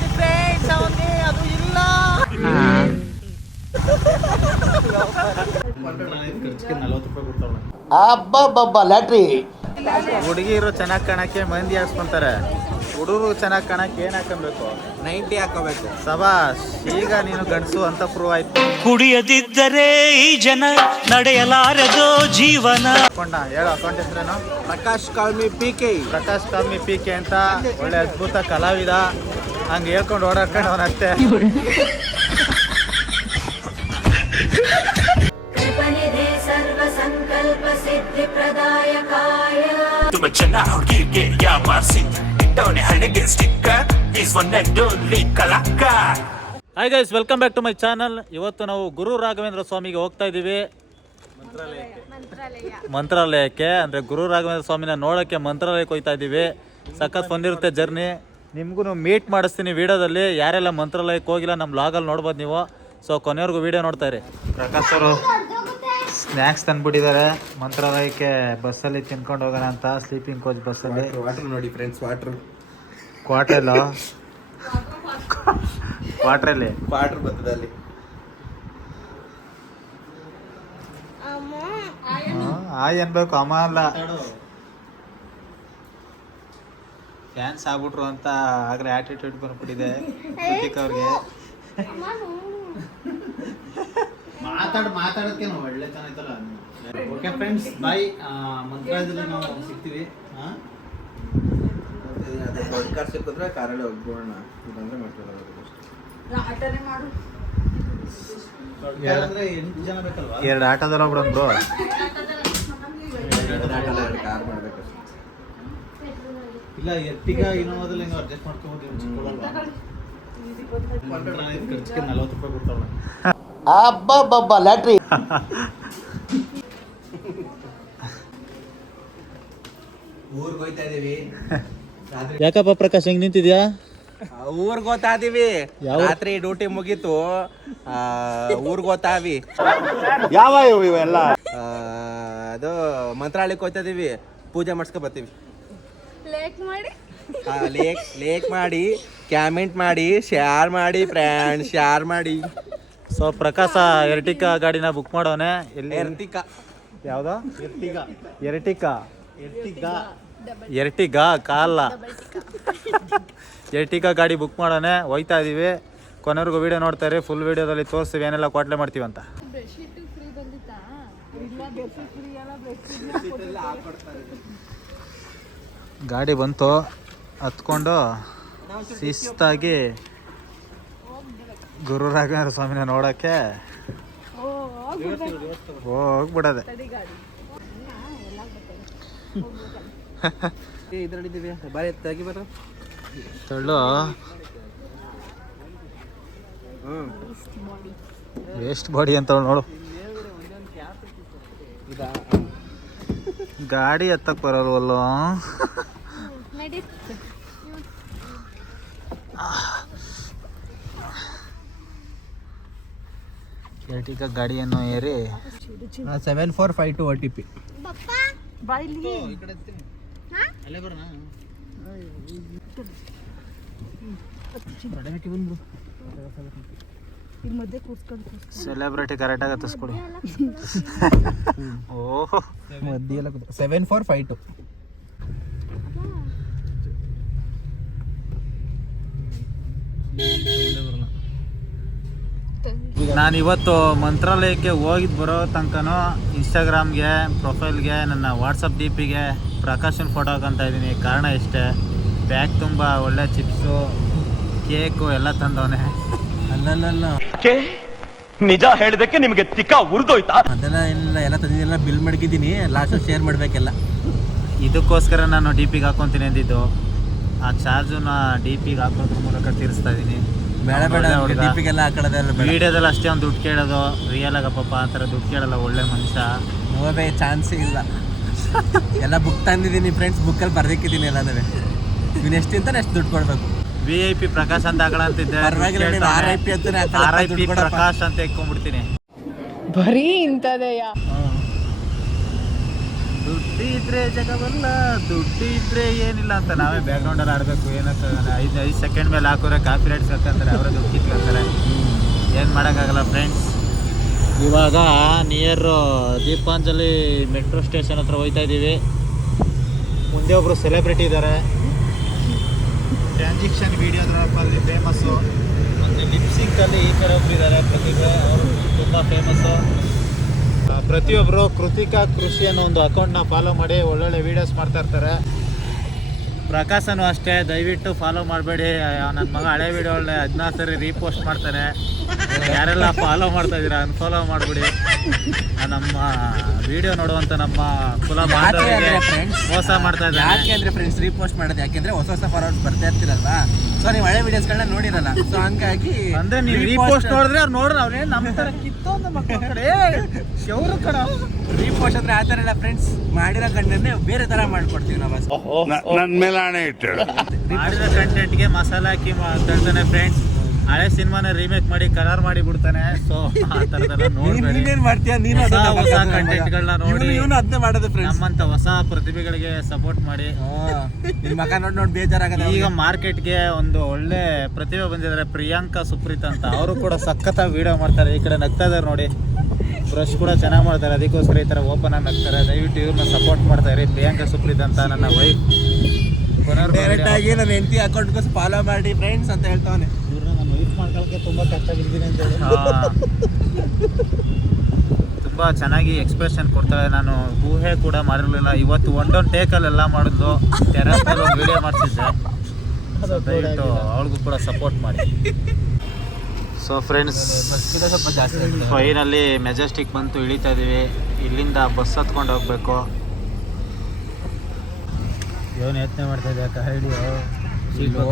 ನೋಡಿ ಫ್ರೆಂಡ್ಸ್, ಅವನಿಗೆ ಅದು ಇಲ್ಲ. ಲ್ಯಾಟ್ರಿ. ಹುಡುಗಿರು ಚೆನ್ನಾಗಿ ಕಾಣಕ್ಕೆ ಮೆಹಂದಿ ಹಾಕ್ಸ್ಕೊಂತಾರೆ, ಹುಡುಗರು ಚೆನ್ನಾಗಿ ಕಾಣಕ್ಕೆ ಏನ್ ಹಾಕೊಬೇಕು? 90 ಹಾಕೋಬೇಕು. ಸಬಾಷ್, ಈಗ ನೀನು ಗಂಡಸು ಅಂತ ಪ್ರೂವ್ ಆಯ್ತು. ಕುಡಿಯದಿದ್ದರೆ ಈ ಜನ ನಡೆಯಲಾರದೋ ಜೀವನ. ಹೇಳೋ ಅಕೌಂಟ್ ಹೆಸರೇನು? Prakash call me PK. Prakash call me PK ಅಂತ ಒಳ್ಳೆ ಅದ್ಭುತ ಕಲಾವಿದ. ಹಂಗೆ ಹೇಳ್ಕೊಂಡು ಓಡಾಡ್ಕೊಂಡು ಅವನಷ್ಟೇ. ತುಂಬ ಚೆನ್ನಾಗಿ ಹುಡುಗಿಗೆ ಯಾಮಾರಿಸಿ ಇಟ್ಟವನೇ ಹಣೆಗೆ sticker. Is one and only Kalakaara. Hi guys, welcome back to my channel. ಇವತ್ತು ನಾವು ಗುರು ರಾಘವೇಂದ್ರ ಸ್ವಾಮಿಗೆ ಹೋಗ್ತಾ ಇದ್ದೀವಿ. ಮಂತ್ರಾಲಯಕ್ಕೆ ಅಂದರೆ ಗುರು ರಾಘವೇಂದ್ರ ಸ್ವಾಮಿನ ನೋಡೋಕ್ಕೆ ಮಂತ್ರಾಲಯಕ್ಕೆ ಹೋಗ್ತಾ ಇದ್ದೀವಿ. ಸಖತ್ ಬಂದಿರುತ್ತೆ ಜರ್ನಿ. ನಿಮಗೂ ಮೀಟ್ ಮಾಡಿಸ್ತೀನಿ ವಿಡಿಯೋದಲ್ಲಿ. ಯಾರೆಲ್ಲ ಮಂತ್ರಾಲಯಕ್ಕೆ ಹೋಗಿಲ್ಲ ನಮ್ಮ ಬ್ಲಾಗಲ್ಲಿ ನೋಡ್ಬೋದು ನೀವು. ಸೊ ಕೊನೆವರೆಗೂ ವಿಡಿಯೋ ನೋಡ್ತಾ ಇರಿ. ಪ್ರಕಾಶ್ ಅವರು ಸ್ನ್ಯಾಕ್ಸ್ ತಂದ್ಬಿಟ್ಟಿದ್ದಾರೆ. ಮಂತ್ರಾಲಯಕ್ಕೆ ಬಸ್ಸಲ್ಲಿ ತಿನ್ಕೊಂಡು ಹೋಗೋಣ ಅಂತ, ಸ್ಲೀಪಿಂಗ್ ಕೋಚ್ ಬಸ್ಸಲ್ಲಿ. ವಾಟರ್ ನೋಡಿ ಫ್ರೆಂಡ್ಸ್, ಕ್ವಾಟ್ರಲ್ಲ ಕ್ವಾಟ್ರಲ್ಲಿ ವಾಟರ್ ಬರ್ತದೆ ಅಲ್ಲಿ. ಅನ್ಬೇಕು, ಅಮ್ಮ ಅಲ್ಲ. ಫ್ಯಾನ್ಸ್ ಆಗ್ಬಿಟ್ರು ಅಂತ ಆಗ್ಲೇ ಆಟಿಟ್ಯೂಡ್ ಬಂದ್ಬಿಟ್ಟಿದೆ ಕೃತಿಕ್ ಅವ್ರಿಗೆ. ಮಾತಾಡೋದಕ್ಕೇನು ಒಳ್ಳೆ ಚೆನ್ನಾಯ್ತಲ್ಲ. ಓಕೆ ಫ್ರೆಂಡ್ಸ್, ಬಾಯ್. ಮಂತ್ರಾಲಯದಲ್ಲಿ ನಾವು ಸಿಗ್ತೀವಿ. ದೊಡ್ಡ ಕಾರ್ ಸಿಕ್ಕಿದ್ರೆ ಕಾರಲ್ಲಿ ಹೋಗ್ಬೋಣ, ಇಲ್ಲಾಂದ್ರೆ ಮಾಡ್ಕೊಳ್ಳೋದು. 8 ಜನ ಬೇಕಲ್ವಾ? 2 ಆಟೋದಲ್ಲಿ ಹೋಗ್ಬಿಡೋಣ ಬ್ರೋ. 2 ಕಾರ್ ಮಾಡ್ಬೇಕು. ಇಲ್ಲ, ಎರ್ಟಿಗ ಇನೋವಾದಲ್ಲಿ ಹೆಂಗೋ ಅಡ್ಜಸ್ಟ್ ಮಾಡ್ಕೊಬೋದು. ಖರ್ಚಿಗೆ 40 ರೂಪಾಯಿ ಕೊಡ್ತಾವಣ. ಲ್ಯಾಟ್ರಿ. ಊರ್ಗೆ ಹೋಯ್ತಾ ಇದೀವಿ. ಯಾಕಪ್ಪ ಪ್ರಕಾಶ್ ಹೆಂಗ್ ನಿಂತಿದ್ಯಾ? ಊರ್ಗೆ ಹೋಗ್ತಾ ಇದೀವಿ. ರಾತ್ರಿ ಡ್ಯೂಟಿ ಮುಗೀತು, ಊರ್ಗೆ ಹೋಗ್ತಾವಿ. ಯಾವ ಇವೆಲ್ಲ? ಅದು ಮಂತ್ರಾಲಯಕ್ಕೆ ಹೋಗ್ತಾ ಇದೀವಿ. ಪೂಜೆ ಮಾಡಿಸ್ಕೊ ಬರ್ತೀವಿ. ಲೇಕ್ ಮಾಡಿ ಕ್ಯಾಮೆಂಟ್ ಮಾಡಿ ಶೇರ್ ಮಾಡಿ ಫ್ರೆಂಡ್, ಶೇರ್ ಮಾಡಿ. ಸೊ ಪ್ರಕಾಶ ಎರ್ಟಿಕಾ ಗಾಡಿನ ಬುಕ್ ಮಾಡೋನೆ. ಎಲ್ಲಿ? ಎರ್ಟಿಕಾ. ಯಾವ್ದೋ ಎರ್ಟಿಗಾ ಕಾಲ ಎರ್ಟಿಕಾ ಗಾಡಿ ಬುಕ್ ಮಾಡೋನೆ. ಹೋಯ್ತಾ ಇದೀವಿ. ಕೊನೆವರೆಗೂ ವಿಡಿಯೋ ನೋಡ್ತಾರೆ. ಫುಲ್ ವಿಡಿಯೋದಲ್ಲಿ ತೋರಿಸ್ತೀವಿ ಏನೆಲ್ಲ ಕ್ವಾಟ್ಲೆ ಮಾಡ್ತೀವಿ ಅಂತ. ಗಾಡಿ ಬಂತು, ಹತ್ಕೊಂಡು ಶಿಸ್ತಾಗಿ ಗುರು ರಾಘವೇಂದ್ರ ಸ್ವಾಮಿನ ನೋಡೋಕ್ಕೆ ಹೋಗ್ಬಿಡೋದೆ. ಇದ್ರಲ್ಲಿದ್ದೀವಿ ಬಾರಿ ತೆಗಿ ಬರ ತಳ್ಳು. ವೇಸ್ಟ್ ಬಾಡಿ ಅಂತ ನೋಡು. ಗಾಡಿ ಎತ್ತಕ್ಕೆ ಬರಲ್ವಲ್ಲ. ಎರ್ಟಿಗಾ ಗಾಡಿಯನ್ನು ಏರಿ 7452 OTP. ಸೆಲೆಬ್ರಿಟಿ ಕರೆಕ್ಟಾಗಿ ಹತ್ತಿಸ್ಕೊಡಿ. ಓಹೋ, 7452. ನಾನಿವತ್ತು ಮಂತ್ರಾಲಯಕ್ಕೆ ಹೋಗಿದ್ದು ಬರೋ ತನಕನೂ ಇನ್ಸ್ಟಾಗ್ರಾಮ್ಗೆ ಪ್ರೊಫೈಲ್ಗೆ ನನ್ನ ವಾಟ್ಸಪ್ DPಗೆ ಪ್ರಕಾಶನ್ ಫೋಟೋ ಹಾಕೊಂತ ಇದ್ದೀನಿ. ಕಾರಣ ಇಷ್ಟೇ, ಬ್ಯಾಗ್ ತುಂಬ ಒಳ್ಳೆ ಚಿಪ್ಸು, ಕೇಕು ಎಲ್ಲ ತಂದವನೆ. ಅಲ್ಲಲ್ಲ, ನಿಜ ಹೇಳಿದಕ್ಕೆ ನಿಮಗೆ ತಿಕ್ಕ ಉರಿದೋಯ್ತಾ? ಅದೆಲ್ಲ ಎಲ್ಲ ತಂದಿದ್ದೆಲ್ಲ ಬಿಲ್ ಮಾಡ್ಕಿದ್ದೀನಿ. ಲಾಸ್ಟ್ ಶೇರ್ ಮಾಡ್ಬೇಕೆಲ್ಲ. ಇದಕ್ಕೋಸ್ಕರ ನಾನು DPಗೆ ಹಾಕೊತೀನಿ ಅಂದಿದ್ದು. ಆ ಚಾರ್ಜನ್ನ DPಗೆ ಹಾಕೋದ್ರ ಮೂಲಕ ತೀರಿಸ್ತಾ ಇದ್ದೀನಿ. ಬೇಡ DPಗೆಲ್ಲ ಹಾಕೊಳ್ಳೋದೆಲ್ಲ ಬೇಡ. ವಿಡಿಯೋದಲ್ಲಿ ಅಷ್ಟೇ ಒಂದು ದುಡ್ಡು ಕೇಳೋದು, ರಿಯಲ್ ಆಗಪ್ಪ ಆ ಥರ ದುಡ್ಡು ಕೇಳಲ್ಲ. ಒಳ್ಳೆ ಮನುಷ್ಯ, ನೋವೇ ಚಾನ್ಸೇ ಇಲ್ಲ. ಎಲ್ಲ ಬುಕ್ ತಂದಿದ್ದೀನಿ ಫ್ರೆಂಡ್ಸ್, ಬುಕ್ಕಲ್ಲಿ ಬರ್ದಿಕ್ಕಿದ್ದೀನಿ ಎಲ್ಲಾದ್ರೆ. ನೀನು ಎಷ್ಟು ತಿಂತಾನೆ ಎಷ್ಟು ದುಡ್ಡು ಕೊಡ್ಬೇಕು. VIP ಪ್ರಕಾಶ್ ಅಂತ ಹಾಕೊಳ್ಳಂತಿದ್ದೆ. RIP RIP ಪ್ರಕಾಶ್ ಅಂತ ಇಟ್ಕೊಂಡ್ಬಿಡ್ತೀನಿ. ಬರೀ ಇಂಥದೆಯಾ? ದುಡ್ಡು ಇದ್ರೆ ಜಗವಲ್ಲ, ದುಡ್ಡು ಇದ್ರೆ ಏನಿಲ್ಲ ಅಂತ ನಾವೇ ಬ್ಯಾಕ್ಗ್ರೌಂಡಲ್ಲಿ ಆಡಬೇಕು. ಏನಕ್ಕಾಗಲ್ಲ, 5 ಸೆಕೆಂಡ್ ಮೇಲೆ ಹಾಕೋರೆ ಕಾಪಿ ರೈಟ್ಸ್ ಹಾಕಂತಾರೆ, ಅವರೇ ದುಡ್ಡು ಕಿತ್ಕೊಳ್ತಾರೆ. ಏನು ಮಾಡೋಕ್ಕಾಗಲ್ಲ ಫ್ರೆಂಡ್ಸ್. ಇವಾಗ ನಿಯರ್ ದೀಪಾಂಜಲಿ ಮೆಟ್ರೋ ಸ್ಟೇಷನ್ ಹತ್ರ ಹೋಗ್ತಾ ಇದ್ದೀವಿ. ಮುಂದೆ ಒಬ್ಬರು ಸೆಲೆಬ್ರಿಟಿ ಇದ್ದಾರೆ, ಟ್ರಾನ್ಸಿಕ್ಷನ್ ವೀಡಿಯೋಗ್ರಾಫಲ್ಲಿ ಫೇಮಸ್ಸು. ಮತ್ತು ಲಿಪ್ಸಿಂಕಲ್ಲಿ ಈ ಕಡೆ ಒಬ್ರು ಇದ್ದಾರೆ ಪ್ರತಿಭೆ, ಅವರು ತುಂಬ ಫೇಮಸ್ಸು. ಪ್ರತಿಯೊಬ್ಬರು ಕೃತಿಕಾ ಕೃಷಿ ಅನ್ನೋ ಒಂದು ಅಕೌಂಟ್ನ ಫಾಲೋ ಮಾಡಿ ಒಳ್ಳೊಳ್ಳೆ ವೀಡಿಯೋಸ್ ಮಾಡ್ತಾ ಇರ್ತಾರೆ. ಪ್ರಕಾಶನೂ ಅಷ್ಟೇ, ದಯವಿಟ್ಟು ಫಾಲೋ ಮಾಡಬೇಡಿ. ನನ್ನ ಮಗ ಹಳೆ ವೀಡಿಯೋಗಳನ್ನ 16 ಸರಿ ರೀಪೋಸ್ಟ್ ಮಾಡ್ತಾನೆ. ಯಾರೆಲ್ಲ ಫಾಲೋ ಮಾಡ್ತಾ ಇದ್ದೀರಾ ಅನ್ಫಾಲೋ ಮಾಡಿಬಿಡಿ. ನಮ್ಮ ವಿಡಿಯೋ ನೋಡುವಂಥ ನಮ್ಮ ಕುಲ ಬಾಂಧವರಿಗೆ ಮೋಸ ಮಾಡ್ತಾ ಇದ್ದಾರೆ. ಯಾಕೆ ಅಂದರೆ ಫ್ರೆಂಡ್ಸ್ ರೀಪೋಸ್ಟ್ ಮಾಡೋದು ಯಾಕೆಂದರೆ ಹೊಸ ಹೊಸ ಫಾಲೋವರ್ಸ್ ಬರ್ತಾ ಇರ್ತಿರಲ್ಲ, ಸೊ ನೀವು ಹಳೆ ವೀಡಿಯೋಸ್ಗಳನ್ನ ನೋಡಿರಲ್ಲ, ಸೊ ಹಂಗಾಗಿ ಅಂದರೆ ನೀವು ರೀಪೋಸ್ಟ್ ನೋಡಿದ್ರೆ ಅವ್ರು ನೋಡ್ರಿ ಅವ್ರೇ ನಮ್ಮ ಥರ ಕಿತ್ತೊಂದು ಮಕ್ಕಳ ಕಡೆ ಶೌರು ಕಡ ರೀಪೋಸ್ಟ್ ಅಂದರೆ ಆ ಥರ ಎಲ್ಲ ಫ್ರೆಂಡ್ಸ್ ಮಾಡಿರೋ ಕಂಟೆಂಟ್ನೇ ಬೇರೆ ಥರ ಮಾಡ್ಕೊಡ್ತೀವಿ ನಾವು ಅಷ್ಟೇ. ನನ್ನ ಮೇಲೆ ಹಣೆ ಇಟ್ಟು ಮಾಡಿರೋ ಕಂಟೆಂಟ್ಗೆ ಮಸಾಲ ಹಾಕಿ ತರ್ತಾನೆ ಫ್ರೆಂಡ್ಸ್. ಹಳೆ ಸಿನಿಮಾನ ರೀಮೇಕ್ ಮಾಡಿ ಕಲರ್ ಮಾಡಿ ಬಿಡ್ತಾನೆ. ಸೊ ಆ ಥರದೆಲ್ಲ ನೋಡ್ಬೇಡಿ. ನೀನೇನ್ ಮಾಡ್ತೀಯ, ನೀನು ಹೊಸ ಕಂಟೆಂಟ್ಗಳನ್ನ ನೋಡಿ ಇವನು ಅದನ್ನೇ ಮಾಡೋದು ಫ್ರೆಂಡ್ಸ್. ನಮ್ಮಂತ ಹೊಸ ಪ್ರತಿಭೆಗಳಿಗೆ ಸಪೋರ್ಟ್ ಮಾಡಿ. ನಿನ್ ಮಗ ನೋಡಿ ಬೇಜಾರಾಗದ. ಈಗ ಮಾರ್ಕೆಟ್ಗೆ ಒಂದು ಒಳ್ಳೆ ಪ್ರತಿಭೆ ಬಂದಿದ್ದಾರೆ, ಪ್ರಿಯಾಂಕಾ ಸುಪ್ರೀತ್ ಅಂತ. ಅವರು ಕೂಡ ಸಖತ್ತಾಗಿ ವಿಡಿಯೋ ಮಾಡ್ತಾರೆ. ಈ ಕಡೆ ನಗ್ತಾ ಇದಾರೆ ನೋಡಿ, ಬ್ರಷ್ ಕೂಡ ಚೆನ್ನಾಗಿ ಮಾಡ್ತಾರೆ. ಅದಕ್ಕೋಸ್ಕರ ಈ ಥರ ಓಪನ್ ಆಗಿ ನಗ್ತಾರೆ. ದಯವಿಟ್ಟು ಇವ್ರನ್ನ ಸಪೋರ್ಟ್ ಮಾಡ್ತಾ ಇರಿ. ಪ್ರಿಯಾಂಕಾ ಸುಪ್ರೀತ್ ಅಂತ ನನ್ನ ವೈಫ್. ಡೈರೆಕ್ಟ್ ಆಗಿ ನನ್ನ ಹೆಂಡತಿ ಅಕೌಂಟ್ಗೋಸ್ಕರ ಫಾಲೋ ಮಾಡಿ ಫ್ರೆಂಡ್ಸ್ ಅಂತ ಹೇಳ್ತಾವನೆ. ಇವ್ರನ್ನ ನಾನು ವೈಫ್ ಮಾಡ್ಕೊಳ್ಳೋಕ್ಕೆ ತುಂಬ ಕಷ್ಟ ಬಿದ್ದೀನಿ ಅಂತ ಹೇಳಿ ತುಂಬ ಚೆನ್ನಾಗಿ ಎಕ್ಸ್ಪ್ರೆಷನ್ ಕೊಡ್ತಾಳೆ. ನಾನು ಊಹೆ ಕೂಡ ಮಾಡಿರಲಿಲ್ಲ. ಇವತ್ತು ಒಂದೊಂದು ಟೇಕಲ್ಲೆಲ್ಲ ಮಾಡಿದ್ದು, ಟೆರಸ್ ಮೇಲೆ ಒಂದು ವಿಡಿಯೋ ಮಾಡಿಸಿದ್ದೆ. ದಯವಿಟ್ಟು ಅವ್ಳಿಗೂ ಕೂಡ ಸಪೋರ್ಟ್ ಮಾಡಿ. ಸೊ ಫ್ರೆಂಡ್ಸ್, ಸ್ವಲ್ಪ ಜಾಸ್ತಿ ಫೈನಲ್ಲಿ ಮೆಜೆಸ್ಟಿಕ್ ಬಂತು, ಇಳಿತಾ ಇದ್ದೀವಿ. ಇಲ್ಲಿಂದ ಬಸ್ ಹತ್ಕೊಂಡು ಹೋಗ್ಬೇಕು. ಏನು ಯೋಚನೆ ಮಾಡ್ತಾ ಇದ್ದೆ ಅಕ್ಕ, ಹೇಳಿ.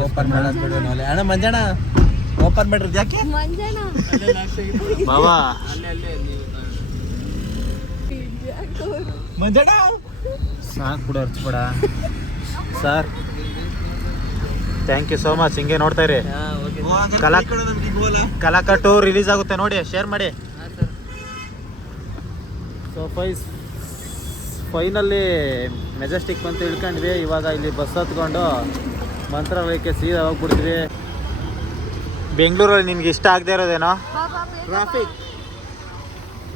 ಓಪನ್ ಮಾಡೋದು ಬಿಡು ನೋಲೆ. ಅಣ್ಣ ಮಂಜಣ್ಣ ಓಪನ್ ಮಾಡ್ರಿ ಯಾಕೆ ಬಾಬಾ ಮಂಜಣ್ಣ ಸಾಕು ಕೂಡ ಹರ್ಚ್ಬೇಡ sir. Thank you so much. ಹಿಂಗೆ ನೋಡ್ತಾ ಇರಿ. ಕಲಾಕಟ್ಟು ರಿಲೀಸ್ ಆಗುತ್ತೆ ನೋಡಿ, ಶೇರ್ ಮಾಡಿ. ಸೊ ಫೈನಲ್ಲಿ ಮೆಜೆಸ್ಟಿಕ್ ಬಂತು, ಇಳ್ಕೊಂಡ್ವಿ. ಇವಾಗ ಇಲ್ಲಿ ಬಸ್ ಹತ್ಕೊಂಡು ಮಂತ್ರಾಲಯಕ್ಕೆ ಸೀದಾ ಹೋಗ್ಬಿಡ್ತೀವಿ. ಬೆಂಗಳೂರಲ್ಲಿ ನಿಮ್ಗೆ ಇಷ್ಟ ಆಗದೆ ಇರೋದೇನೋ ಟ್ರಾಫಿಕ್.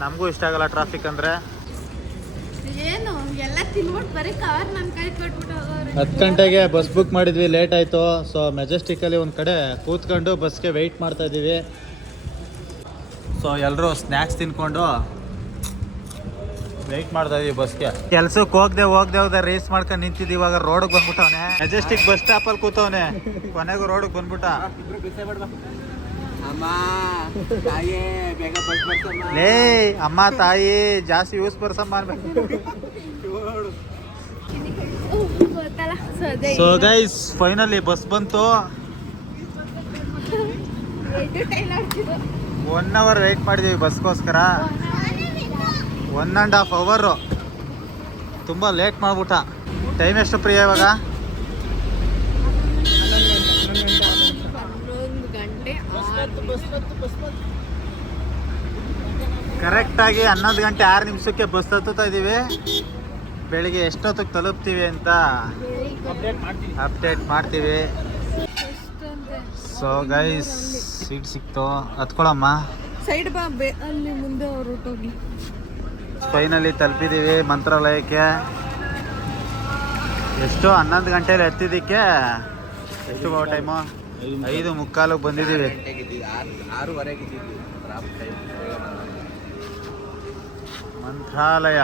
ನಮಗೂ ಇಷ್ಟ ಆಗಲ್ಲ ಟ್ರಾಫಿಕ್ ಅಂದರೆ. ಏನು ಎಲ್ಲ ತಿನ್ಬಿಟ್ಟು ಬರೀ ಕವರ್ ನನ್ನ ಕೈ ಕೊಟ್ಬಿಟ್ಟು ಹೋಗೋರು. 10 ಗಂಟೆಗೆ ಬಸ್ ಬುಕ್ ಮಾಡಿದ್ವಿ, ಲೇಟ್ ಆಯಿತು. ಸೊ ಮೆಜೆಸ್ಟಿಕಲ್ಲಿ ಒಂದು ಕಡೆ ಕೂತ್ಕೊಂಡು ಬಸ್ಗೆ ವೆಯ್ಟ್ ಮಾಡ್ತಾ ಇದ್ದೀವಿ. ಸೊ ಎಲ್ಲರೂ ಸ್ನ್ಯಾಕ್ಸ್ ತಿನ್ಕೊಂಡು ವೆಯ್ಟ್ ಮಾಡ್ತಾ ಇದೀವಿ ಬಸ್ಗೆ. ಕೆಲ್ಸಕ್ಕೆ ಹೋಗ್ದೆ ರೇಸ್ ಮಾಡ್ಕೊಂಡು ನಿಂತಿದ್ದು. ಇವಾಗ ರೋಡಿಗೆ ಬಂದ್ಬಿಟ್ಟವನೆ. ಮೆಜೆಸ್ಟಿಕ್ ಬಸ್ ಸ್ಟಾಪಲ್ಲಿ ಕೂತವನೆ, ಕೊನೆಗೂ ರೋಡಿಗೆ ಬಂದ್ಬಿಟ್ಟ. ಲೇ ಅಮ್ಮ ತಾಯಿ ಜಾಸ್ತಿ ಯೂಸ್ ಬರ್ಸಮ್ಮ ಅನ್ಬೇಕು. ಗೊತ್ತಲ್ಲ ಸೊ ಅದೇ ಸೊ ಗೈಸ್, ಫೈನಲಿ ಬಸ್ ಬಂತು. 1 ಅವರ್ ವೆಯ್ಟ್ ಮಾಡಿದ್ದೀವಿ ಬಸ್ಗೋಸ್ಕರ. 1.5 ಅವರು ತುಂಬ ಲೇಟ್ ಮಾಡ್ಬಿಟ್ಟ. ಟೈಮ್ ಎಷ್ಟು ಪ್ರಿಯ ಇವಾಗ? 11 ಗಂಟೆ. ಕರೆಕ್ಟಾಗಿ 11 ಗಂಟೆ 6 ನಿಮಿಷಕ್ಕೆ ಬಸ್ ಹತ್ತುತ್ತಾ ಇದ್ದೀವಿ. ಬೆಳಿಗ್ಗೆ ಎಷ್ಟೊತ್ತಿಗೆ ತಲುಪ್ತೀವಿ ಅಂತ ಅಪ್ಡೇಟ್ ಮಾಡ್ತೀವಿ. ಸೊ ಗೈಸ್, ಸೀಟ್ ಸಿಕ್ತು, ಹತ್ಕೊಳಮ್ಮ. ಸೈಡ್ ಬಾ, ಅಲ್ಲಿ ಮುಂದೆ ಹೊರಟೋಗಿ. ಫೈನಲಿ ತಲುಪಿದ್ದೀವಿ ಮಂತ್ರಾಲಯಕ್ಕೆ. ಎಷ್ಟು 11 ಗಂಟೆಲಿ ಹತ್ತಿದ್ದಕ್ಕೆ ಎಷ್ಟು ಟೈಮು? 5:45 ಬಂದಿದ್ದೀವಿ. 6:30 ಮಂತ್ರಾಲಯ.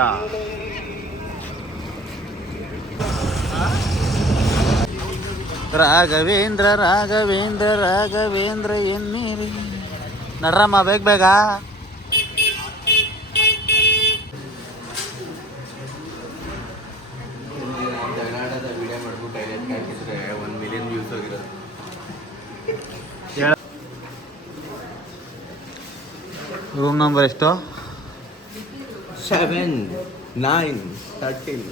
ರಾಘವೇಂದ್ರ ರಾಘವೇಂದ್ರ ರಾಘವೇಂದ್ರ ಎನ್ನೀರಿ. ನಡ್ರಮ್ಮ ಬೇಗ. ವಿಡಿಯೋ ಮಾಡ್ಬಿಟ್ಟು ಡೈರೆಕ್ಟ್ ಹಾಕಿದ್ರೆ 1 ಮಿಲಿಯನ್ ವ್ಯೂಸ್ ಹೋಗಿರೋದು. ರೂಮ್ ನಂಬರ್ ಎಷ್ಟು? 7, 9, 13.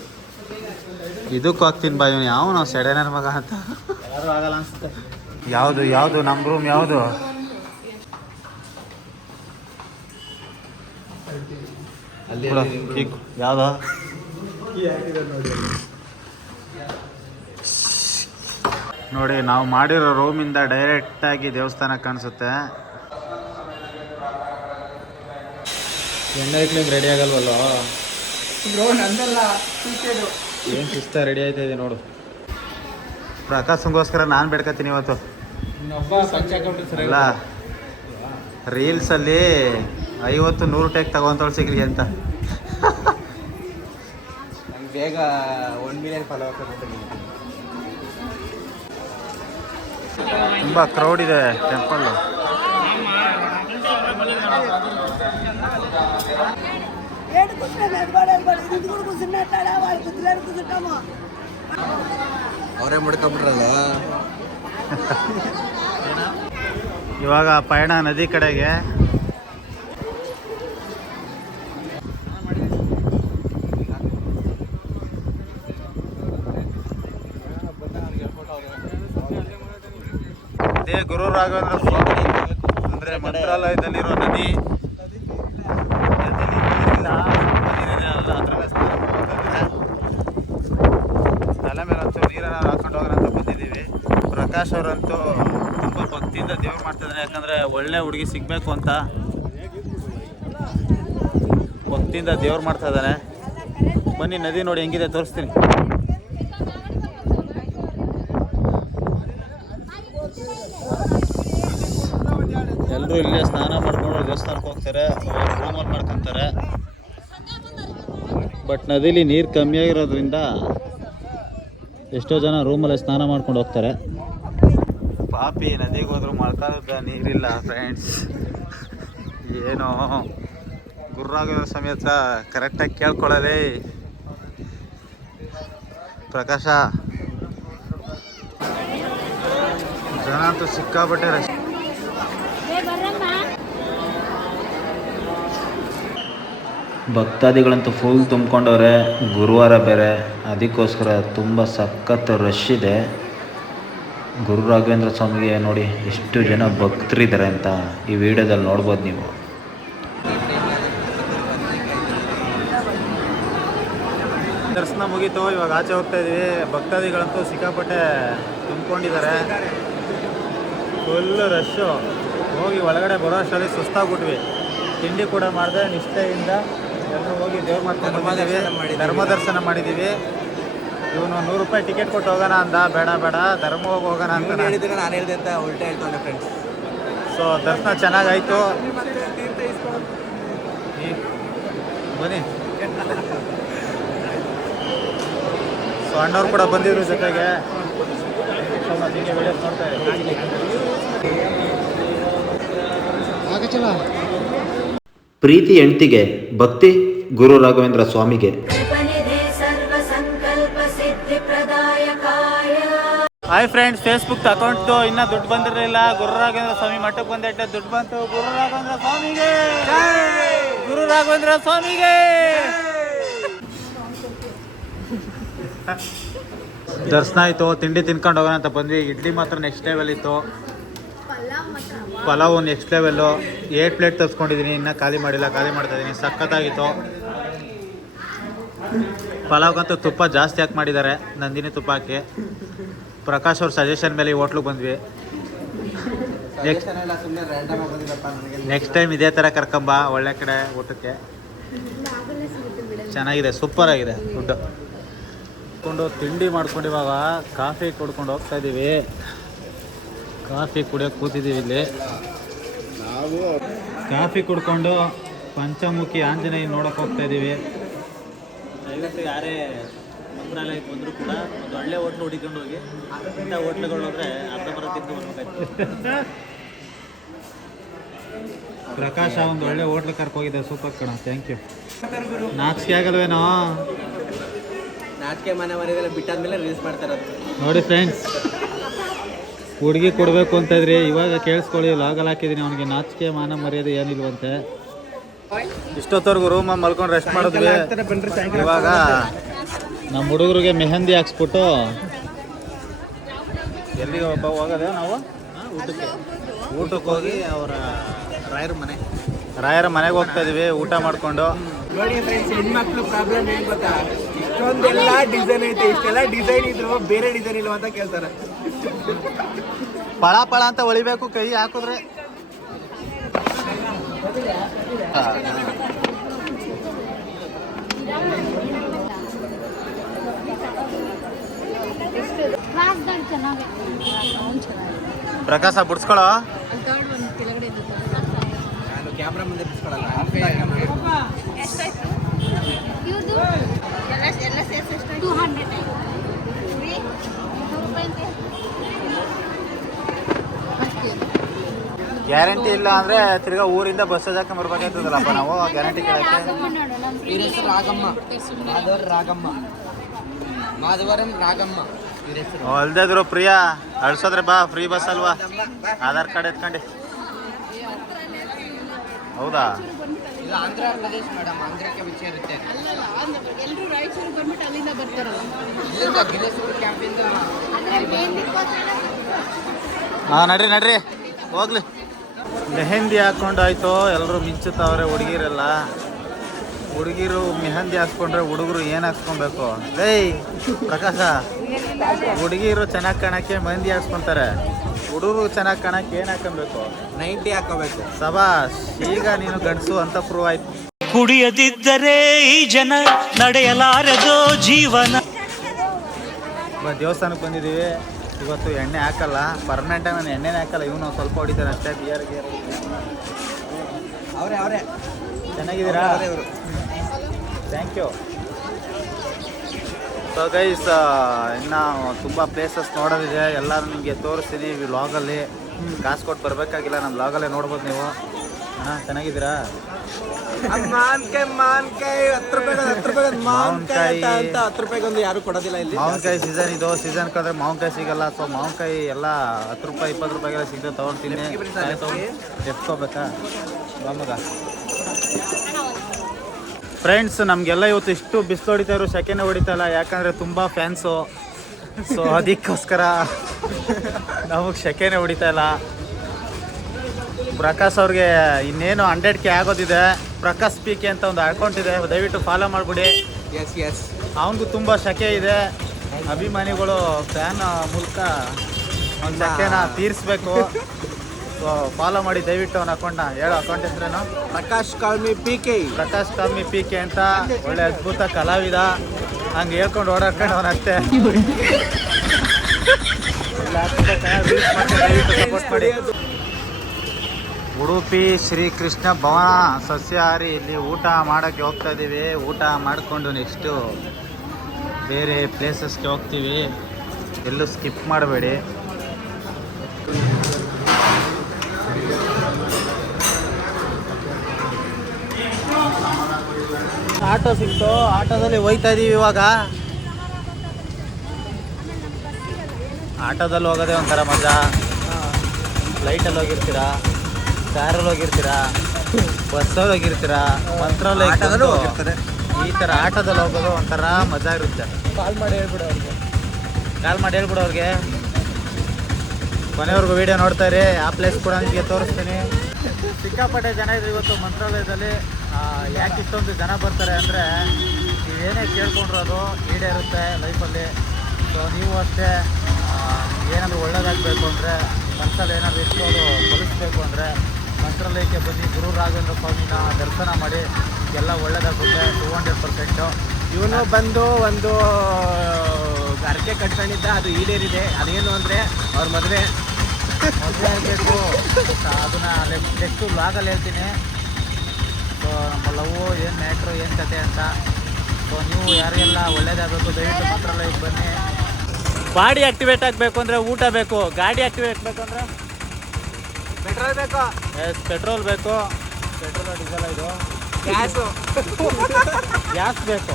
ಇದಕ್ಕೂ ಹಾಕ್ತೀನಿ ಬಾ. ಇವನು ಯಾವ ನಾವು ಸೆಡೆನರ್ ಮಗ ಅಂತ ಯಾರು ಆಗಲ್ಲ ಅನ್ಸುತ್ತೆ. ಯಾವುದು ನಮ್ಮ ರೂಮ್ ಯಾವುದು? ಅಲ್ಲಿ ಯಾವುದು? ನೋಡಿ ನಾವು ಮಾಡಿರೋ ರೂಮಿಂದ ಡೈರೆಕ್ಟಾಗಿ ದೇವಸ್ಥಾನ ಕಾಣಿಸುತ್ತೆ. ಎಣ್ಣೆ ಇಟ್ಲಿಂಗ್ ರೆಡಿ ಆಗಲ್ವಲ್ಲ ಏನು ಸುಸ್ತ ರೆಡಿ ಆಯ್ತಾ ಇದೆ ನೋಡು. ಪ್ರಕಾಶಂಗೋಸ್ಕರ ನಾನು ಬೇಡ್ಕತ್ತೀನಿ ಇವತ್ತು. ಅಲ್ಲ ರೀಲ್ಸಲ್ಲಿ 50-100 ಟೇಕ್ ತಗೊಂತವಳು ಸಿಗ್ಲಿ ಅಂತ. ಬೇಗ 1 ಮಿಲಿಯನ್ ಫಾಲೋವರ್ಸ್. ತುಂಬ ಕ್ರೌಡ್ ಇದೆ ಟೆಂಪಲ್ಲು. ಅವರೇ ಮುಡ್ಕೊಂಬಿಟ್ರಲ್ಲ. ಇವಾಗ ಪಯಣ ನದಿ ಕಡೆಗೆ. ಅದೇ ಗುರು ರಾಘವೇಂದ್ರ ಸ್ವಾಮಿ ಅಂದರೆ ಮಂತ್ರಾಲಯದಲ್ಲಿರೋ ನದಿ. ತಲೆ ಮೇಲೆ ಒಂಚೂರು ನೀರನ್ನು ಹಾಕೊಂಡು ಹೋಗೋಣ ಅಂತ ಬಂದಿದ್ದೀವಿ. ಪ್ರಕಾಶ್ ಅವರಂತೂ ತುಂಬ ಭಕ್ತಿಯಿಂದ ದೇವ್ರು ಮಾಡ್ತಿದ್ದಾನೆ. ಯಾಕಂದರೆ ಒಳ್ಳೆ ಹುಡುಗಿ ಸಿಗಬೇಕು ಅಂತ ಭಕ್ತಿಯಿಂದ ದೇವ್ರು ಮಾಡ್ತಾ ಇದ್ದಾನೆ. ಬನ್ನಿ ನದಿ ನೋಡಿ ಹೆಂಗಿದೆ ತೋರಿಸ್ತೀನಿ. ಎಲ್ಲರೂ ಇಲ್ಲೇ ಸ್ನಾನ ಮಾಡ್ಕೊಂಡು ದೇವಸ್ಥಾನಕ್ಕೆ ಹೋಗ್ತಾರೆ, ರೂಮಲ್ಲಿ ಮಾಡ್ಕೊತಾರೆ. ಬಟ್ ನದಿಲಿ ನೀರು ಕಮ್ಮಿ ಆಗಿರೋದ್ರಿಂದ ಎಷ್ಟೋ ಜನ ರೂಮಲ್ಲೇ ಸ್ನಾನ ಮಾಡ್ಕೊಂಡು ಹೋಗ್ತಾರೆ. ಪಾಪಿ ನದಿಗೆ ಹೋದ್ರು ಮಳ್ಕೊಳ್ಳೋದ ನೀರಿಲ್ಲ ಫ್ರೆಂಡ್ಸ್. ಏನೋ ಗುರುರಾಘವೇಂದ್ರ ಸ್ವಾಮಿ ಹತ್ರ ಕರೆಕ್ಟಾಗಿ ಕೇಳ್ಕೊಳ್ಳಲಿ ಪ್ರಕಾಶ. ಜನ ಅಂತೂ ಸಿಕ್ಕಾಪಟ್ಟೆ ರಶ್. ಭಕ್ತಾದಿಗಳಂತೂ ಫುಲ್ ತುಂಬ್ಕೊಂಡವ್ರೆ. ಗುರುವಾರ ಬೇರೆ, ಅದಕ್ಕೋಸ್ಕರ ತುಂಬ ಸಖತ್ ರಶ್ ಇದೆ. ಗುರು ರಾಘವೇಂದ್ರ ಸ್ವಾಮಿಗೆ ನೋಡಿ ಎಷ್ಟು ಜನ ಭಕ್ತರಿದ್ದಾರೆ ಅಂತ ಈ ವಿಡಿಯೋದಲ್ಲಿ ನೋಡ್ಬೋದು ನೀವು. ದರ್ಶನ ಮುಗೀತು, ಇವಾಗ ಆಚೆ ಹೋಗ್ತಾ ಇದೀವಿ. ಭಕ್ತಾದಿಗಳಂತೂ ಸಿಕ್ಕಾಪಟ್ಟೆ ತುಂಬ್ಕೊಂಡಿದ್ದಾರೆ, ಫುಲ್ ರಶ್ಶು. ಹೋಗಿ ಒಳಗಡೆ ಬರೋ ಅಷ್ಟರಲ್ಲಿ ಸುಸ್ತಾಗ್ಬಿಟ್ವಿ. ತಿಂಡಿ ಕೂಡ ಮಾಡಿದೆ ನಿಷ್ಠೆಯಿಂದ. ಎಲ್ಲರೂ ಹೋಗಿ ದೇವ್ರು ಮಾಡ್ಕೊಂಡು ಬಂದಿದ್ದೀವಿ, ಧರ್ಮ ದರ್ಶನ ಮಾಡಿದ್ದೀವಿ. ಇವನು 100 ರೂಪಾಯಿ ಟಿಕೆಟ್ ಕೊಟ್ಟು ಹೋಗೋಣ ಅಂದ. ಬೇಡ ಬೇಡ ಧರ್ಮ ಹೋಗೋಣ ಅಂತ ನಾನು ಹೇಳಿದೆ ಅಂತ ಉಲ್ಟಾ ಹೇಳ್ತಾನೆ ಫ್ರೆಂಡ್ಸ್. ಸೊ ದರ್ಶನ ಚೆನ್ನಾಗಾಯಿತು. ಬನ್ನಿ. ಸೊ ಅಣ್ಣವ್ರು ಕೂಡ ಬಂದಿದ್ರು ಜೊತೆಗೆ. ಸೊ ಮತ್ತೆ ಹಿಂಗೆ ವಿಡಿಯೋಸ್ ನೋಡ್ತಾ ಇದ್ದೀವಿ. ಪ್ರೀತಿ ಹೆಂಡ್ತಿಗೆ, ಭಕ್ತಿ ಗುರು ರಾಘವೇಂದ್ರ ಸ್ವಾಮಿಗೆ. ಹಾಯ್ ಫ್ರೆಂಡ್ಸ್, ಫೇಸ್ಬುಕ್ ಅಕೌಂಟ್ದು ಇನ್ನೂ ದುಡ್ಡು ಬಂದಿರಲಿಲ್ಲ. ಗುರು ರಾಘವೇಂದ್ರ ಸ್ವಾಮಿ ಮಠಕ್ಕೆ ಬಂದಿಟ್ಟೆ ದುಡ್ಡು ಬಂತು. ಗುರು ರಾಘವೇಂದ್ರ ಸ್ವಾಮಿಗೆ, ಗುರು ರಾಘವೇಂದ್ರ ಸ್ವಾಮಿಗೆ. ದರ್ಶನ ಆಯಿತು, ತಿಂಡಿ ತಿನ್ಕೊಂಡು ಹೋಗೋಣ ಅಂತ ಬಂದ್ವಿ. ಇಡ್ಲಿ ಮಾತ್ರ ನೆಕ್ಸ್ಟ್ ಲೆವೆಲ್ ಇತ್ತು. Pulao next level. 8 ಪ್ಲೇಟ್ ತರಿಸ್ಕೊಂಡಿದ್ದೀನಿ, ಇನ್ನೂ ಖಾಲಿ ಮಾಡಿಲ್ಲ, ಖಾಲಿ ಮಾಡ್ತಾಯಿದ್ದೀನಿ. ಸಖತ್ತಾಗಿತ್ತು. ಪಲಾವ್ಗಂತೂ ತುಪ್ಪ ಜಾಸ್ತಿ ಹಾಕಿ ಮಾಡಿದ್ದಾರೆ, ನಂದಿನಿ ತುಪ್ಪ ಹಾಕಿ. ಪ್ರಕಾಶ್ ಅವ್ರ ಸಜೆಷನ್ ಮೇಲೆ ಈ ಹೋಟ್ಲಿಗೆ ಬಂದ್ವಿ. ನೆಕ್ಸ್ಟ್ ಟೈಮ್ ಇದೇ ಥರ ಕರ್ಕೊಂಬ, ಒಳ್ಳೆ ಕಡೆ ಊಟಕ್ಕೆ. ಚೆನ್ನಾಗಿದೆ, ಸೂಪರ್ ಆಗಿದೆ ಫುಡ್ಡು. ತಿಂಡಿ ಮಾಡ್ಕೊಂಡು ಇವಾಗ ಕಾಫಿ ಕುಡ್ಕೊಂಡು ಹೋಗ್ತಾ ಇದ್ದೀವಿ. ಕಾಫಿ ಕುಡಿಯೋಕೆ ಕೂತಿದ್ದೀವಿ ಇಲ್ಲಿ. ಕಾಫಿ ಕುಡ್ಕೊಂಡು ಪಂಚಮುಖಿ ಆಂಜನೇಯ ನೋಡೋಕೆ ಹೋಗ್ತಾ ಇದ್ದೀವಿ. ದಯವಿಟ್ಟು ಯಾರೇ ಮಂತ್ರಾಲಯಕ್ಕೆ ಬಂದರೂ ಕೂಡ ಒಂದು ಒಳ್ಳೆ ಹೋಟ್ಲು ಹುಡಿಕೊಂಡು ಹೋಗಿ. ಇಂಥ ಹೋಟ್ಲುಗಳು ಹೋದರೆ ಅರ್ಧ ಬರ ತಿಂದು ಬರ್ಬೇಕಾಯ್ತು. ಪ್ರಕಾಶ ಒಂದು ಒಳ್ಳೆ ಹೋಟ್ಲು ಕರ್ಕೋಗಿದೆ, ಸೂಪರ್ ಕಣ. Thank you. ನಾಚಿಕೆ ಆಗಲ್ವೇನೋ? ನಾಚಿಕೆ ಮನೆ ಮರಿದೆಲ್ಲ ಬಿಟ್ಟಾದ್ಮೇಲೆ ರೀಲ್ಸ್ ಮಾಡ್ತಾರೆ ನೋಡಿ ಫ್ರೆಂಡ್ಸ್. ಹುಡುಗಿ ಕೊಡಬೇಕು ಅಂತ ಇದ್ರಿ, ಇವಾಗ ಕೇಳಿಸ್ಕೊಳ್ಳಿ. ಲಾಗಲ್ಲಿ ಹಾಕಿದ್ದೀನಿ. ಅವನಿಗೆ ನಾಚಿಕೆ ಮಾನ ಮರ್ಯಾದೆ ಏನಿಲ್ವಂತೆ. ಇಷ್ಟೊತ್ತವರೆಗೂ ರೂಮಲ್ಲಿ ಮಲ್ಕೊಂಡು ರೆಸ್ಟ್ ಮಾಡಿದ್ವಿ. ಇವಾಗ ನಮ್ಮ ಹುಡುಗರಿಗೆ ಮೆಹಂದಿ ಹಾಕ್ಸ್ಬಿಟ್ಟು ಎಲ್ಲಿಗೆ ಹೋಗೋದೇ ನಾವು ಊಟಕ್ಕೆ ಹೋಗಿ ಅವರ ರಾಯರ ಮನೆಗೆ ಹೋಗ್ತಾ ಇದೀವಿ ಊಟ ಮಾಡಿಕೊಂಡು. ನೋಡಿ ಫ್ರೆಂಡ್ಸ್, ಹೆಣ್ಮಕ್ಳು ಪ್ರಾಬ್ಲಮ್ ಏನು ಗೊತ್ತಾ? ಇಷ್ಟೊಂದೆಲ್ಲ ಡಿಸೈನ್ ಐತೆ, ಇಷ್ಟೆಲ್ಲ ಡಿಸೈನ್ ಇದ್ರು ಬೇರೆ ಡಿಸೈನ್ ಇಲ್ವಾ ಅಂತ ಕೇಳ್ತಾರೆ. ಪಳ ಪಳ ಅಂತ ಹೊಳಿಬೇಕು ಕೈ ಹಾಕಿದ್ರೆ. ಪ್ರಕಾಶ ಬಿಡ್ಸ್ಕೊಳೋ. ನಾನು ಕ್ಯಾಮ್ರಾ ಮುಂದೆ ಬಿಡಿಸ್ಕೊಳಲ್ಲ. ಎಲ್ಲ ಸೇರಿಸಿ 200 ಗ್ಯಾರಂಟಿ ಇಲ್ಲ ಅಂದ್ರೆ ತಿರ್ಗಾ ಊರಿಂದ ಬಸ್ ಹಾಕೊಂಡ್ ಬರ್ಬೇಕಾಗ್ತದಲ್ಲಪ್ಪ ನಾವು. ಗ್ಯಾರಂಟಿ ಕೇಳಕ್ಕೆ ಇವ್ರ ಹೆಸರು ರಾಗಮ್ಮ, ರಾಗಮ್ಮ, ಮಾಧವರಂ ರಾಗಮ್ಮ ಇವ್ರ ಹೆಸರು. ಅಲ್ದಿದ್ರು ಪ್ರಿಯಾ ಅಳ್ಸೋದ್ರೆ ಬಾ, ಫ್ರೀ ಬಸ್ ಅಲ್ವಾ, ಆಧಾರ್ ಕಾರ್ಡ್ ಎತ್ಕೊಂಡು. ಹೌದಾ? ಇಲ್ಲ, ಆಂಧ್ರ ಪ್ರದೇಶ್ ಮೇಡಮ್, ಆಂಧ್ರಕ್ಕೆ ವಿಷಯ ಇರುತ್ತೆ. ಎಲ್ಲರೂ ರಾಯಚೂರು ಬಂದ್ಬಿಟ್ಟು ಅಲ್ಲಿಂದ ಬರ್ತಾರಲ್ಲ. ಇಲ್ಲಿಂದ ಗಿಲೇಶ್ವರ ಕ್ಯಾಂಪಿಂದ. ಹಾ ನಡ್ರಿ ನಡ್ರಿ ಹೋಗ್ಲಿ. ಮೆಹಂದಿ ಹಾಕೊಂಡಾಯ್ತು, ಎಲ್ಲರೂ ಮಿಂಚುತ್ತವ್ರೆ ಹುಡುಗಿರೆಲ್ಲ. ಹುಡುಗಿರು ಮೆಹಂದಿ ಹಾಕ್ಸ್ಕೊಂಡ್ರೆ ಹುಡುಗರು ಏನು ಹಾಕ್ಸ್ಕೊಬೇಕು? ಏಯ್ ಪ್ರಕಾಶ, ಹುಡುಗಿರು ಚೆನ್ನಾಗಿ ಕಾಣಕ್ಕೆ ಮೆಹಂದಿ ಹಾಕ್ಸ್ಕೊಂತಾರೆ, ಹುಡುಗರು ಚೆನ್ನಾಗಿ ಕಾಣಕ್ಕೆ ಏನು ಹಾಕೊಬೇಕು? 90 ಹಾಕೋಬೇಕು. ಸಬಾಷ್, ಈಗ ನೀನು ಗಂಡಸು ಅಂತ ಪ್ರೂವ್ ಆಯ್ತು. ಕುಡಿಯದಿದ್ದರೆ ಈ ಜನ ನಡೆಯಲಾರದೋ ಜೀವನ. ದೇವಸ್ಥಾನಕ್ಕೆ ಬಂದಿದ್ದೀವಿ. ಇವತ್ತು ಎಣ್ಣೆ ಹಾಕಲ್ಲ, ಪರ್ಮನೆಂಟಾಗಿ ನಾನು ಎಣ್ಣೆನೇ ಹಾಕಲ್ಲ. ಇವನು ಸ್ವಲ್ಪ ಹೊಡಿತಾನೆ ಅಷ್ಟೇ. ಬಿಯರ್ ಗಿಯರ್ ಅವರೇ ಚೆನ್ನಾಗಿದ್ದೀರಾ? Thank you. ಸೊ ಗೈಸ್, ಇನ್ನು ತುಂಬ ಪ್ಲೇಸಸ್ ನೋಡೋದಿದೆ, ಎಲ್ಲರೂ ನಿಮಗೆ ತೋರಿಸ್ತೀನಿ ವ್ಲಾಗಲ್ಲಿ. ಕಾಸು ಕೊಟ್ಟು ಬರಬೇಕಾಗಿಲ್ಲ, ನಮ್ಮ ವ್ಲಾಗಲ್ಲೇ ನೋಡ್ಬೋದು ನೀವು. ಹಾಂ, ಚೆನ್ನಾಗಿದ್ದೀರಾ? ಮಾವಿನಕಾಯಿ 10 ರೂಪಾಯಿ ಮಾವಿನಕಾಯಿ ಅಂತ 10 ರೂಪಾಯಿಗೊಂದು ಯಾರು ಕೊಡೋದಿಲ್ಲ ಇಲ್ಲಿ. ಮಾವಿನಕಾಯಿ ಸೀಸನ್ ಇದು, ಸೀಸನ್ ಕಳೆದ್ರೆ ಮಾವಿನಕಾಯಿ ಸಿಗಲ್ಲ. ಸೊ ಮಾವಿನಕಾಯಿ ಎಲ್ಲ 10 ರೂಪಾಯಿ 20 ರೂಪಾಯಿಗೆಲ್ಲ ಸಿಗ್ತದೆ, ತೊಗೊಳ್ತೀನಿ. ಎತ್ಕೋಬೇಕಾ ಮಗ? ಫ್ರೆಂಡ್ಸ್, ನಮಗೆಲ್ಲ ಇವತ್ತು ಇಷ್ಟು ಬಿಸಿಲು ಹೊಡಿತಾ ಇರೋ, ಸೆಕೆಂಡ್ ಹೊಡಿತಾ ಇಲ್ಲ, ಯಾಕಂದರೆ ತುಂಬ ಫ್ಯಾನ್ಸು. ಸೊ ಅದಕ್ಕೋಸ್ಕರ ನಮಗೆ ಸೆಕೆಂಡ್ ಹೊಡಿತಾ ಇಲ್ಲ. ಪ್ರಕಾಶ್ ಅವ್ರಿಗೆ ಇನ್ನೇನು 100K ಆಗೋದಿದೆ. ಪ್ರಕಾಶ್ ಪಿ.ಕೆ ಅಂತ ಒಂದು ಅಕೌಂಟ್ ಇದೆ, ದಯವಿಟ್ಟು ಫಾಲೋ ಮಾಡಿಬಿಡಿ. ಎಸ್ ಅವನಿಗೂ ತುಂಬ ಶಕೆ ಇದೆ. ಅಭಿಮಾನಿಗಳು ಫ್ಯಾನ್ ಮೂಲಕ ಒಂದು ಶಕೆನ ತೀರಿಸ್ಬೇಕು. ಸೊ ಫಾಲೋ ಮಾಡಿ ದಯವಿಟ್ಟು ಅವನ ಅಕೌಂಟ್ನ. ಹೇಳೋ ಅಕೌಂಟ್ ಹೆಸರೇನು? Prakash call me P K. Prakash call me P K ಅಂತ ಒಳ್ಳೆ ಅದ್ಭುತ ಕಲಾವಿದ. ಹಂಗೆ ಹೇಳ್ಕೊಂಡು ಓಡಾಡ್ಕೊಂಡು ಅವನಷ್ಟೇ. ಸಪೋರ್ಟ್ ಮಾಡಿ. ಉಡುಪಿ ಶ್ರೀಕೃಷ್ಣ ಭವನ ಸಸ್ಯಾಹಾರಿ, ಇಲ್ಲಿ ಊಟ ಮಾಡೋಕ್ಕೆ ಹೋಗ್ತಾ ಇದ್ದೀವಿ. ಊಟ ಮಾಡಿಕೊಂಡು ನೆಕ್ಸ್ಟು ಬೇರೆ ಪ್ಲೇಸಸ್ಗೆ ಹೋಗ್ತೀವಿ. ಎಲ್ಲೂ ಸ್ಕಿಪ್ ಮಾಡಬೇಡಿ. ಆಟೋ ಸಿಕ್ತು, ಆಟೋದಲ್ಲಿ ಹೋಗ್ತಾ ಇದ್ದೀವಿ ಇವಾಗ. ಆಟೋದಲ್ಲಿ ಹೋಗೋದೇ ಒಂಥರ ಮಜಾ. ಫ್ಲೈಟಲ್ಲಿ ಹೋಗಿರ್ತೀರಾ, ಕಾರಲ್ಲಿ ಹೋಗಿರ್ತೀರಾ, ಬಸ್ಸಲ್ಲಿ ಹೋಗಿರ್ತೀರಾ, ಮಂತ್ರಾಲಯದಲ್ಲಿ ಹೋಗಿರ್ತಾರೆ. ಈ ಥರ ಆಟೋದಲ್ಲಿ ಹೋಗೋದು ಒಂಥರ ಮಜಾ ಇರುತ್ತೆ. ಕಾಲ್ ಮಾಡಿ ಹೇಳ್ಬಿಡು ಅವ್ರಿಗೆ. ಕೊನೆವರೆಗೂ ವಿಡಿಯೋ ನೋಡ್ತಾ ಇರಿ. ಆ ಪ್ಲೇಸ್ ಕೂಡ ನಿಮಗೆ ತೋರಿಸ್ತೀನಿ. ಸಿಕ್ಕಾಪಟ್ಟೆ ಜನ ಇದ್ರು ಇವತ್ತು ಮಂತ್ರಾಲಯದಲ್ಲಿ. ಯಾಕೆ ಇಷ್ಟೊಂದು ಜನ ಬರ್ತಾರೆ ಅಂದರೆ, ನೀವೇನೇ ಕೇಳ್ಕೊಂಡ್ರು ಅದು ಈಡೇರುತ್ತೆ ಲೈಫಲ್ಲಿ. ಸೊ ನೀವು ಅಷ್ಟೇ, ಏನಾದರೂ ಒಳ್ಳೇದಾಗಬೇಕು ಅಂದರೆ, ಮನಸ್ಸಲ್ಲಿ ಏನಾದರೂ ಇಟ್ಕೊಂಡು ಕಲಿಸ್ಬೇಕು ಅಂದರೆ ಮಂತ್ರಾಲಯಕ್ಕೆ ಬನ್ನಿ. ಗುರು ರಾಘವೇಂದ್ರ ಸ್ವಾಮಿನ ದರ್ಶನ ಮಾಡಿ, ಎಲ್ಲ ಒಳ್ಳೇದಾಗುತ್ತೆ 200%. ಇವನು ಬಂದು ಒಂದು ಅರ್ಕೆ ಕಟ್ಕೊಂಡಿದ್ದ, ಅದು ಈಡೇರಿದೆ. ಅದೇನು ಅಂದರೆ ಅವ್ರ ಮದುವೆ ಆಗಬೇಕು. ಅದನ್ನು ನೆಕ್ಸ್ಟ್ ವ್ಲಾಗಲ್ಲಿ ಹೇಳ್ತೀನಿ. ಸೊ ನಮ್ಮ ಲವ್ ಏನು ಮ್ಯಾಟ್ರು, ಏನು ಕತೆ ಅಂತ. ಸೊ ನೀವು ಯಾರಿಗೆಲ್ಲ ಒಳ್ಳೇದಾಗಬೇಕು ದಯವಿಟ್ಟು ಮಂತ್ರಾಲಯಕ್ಕೆ ಬನ್ನಿ. ಬಾಡಿ ಆಕ್ಟಿವೇಟ್ ಆಗಬೇಕು ಅಂದರೆ ಊಟ ಬೇಕು, ಗಾಡಿ ಆಕ್ಟಿವೇಟ್ ಬೇಕು ಅಂದರೆ ಪೆಟ್ರೋಲ್ ಬೇಕು. ಪೆಟ್ರೋಲ್ ಬೇಕು. ಪೆಟ್ರೋಲ್ ಡೀಸೆಲ್ ಇದು ಗ್ಯಾಸ್ ಬೇಕು.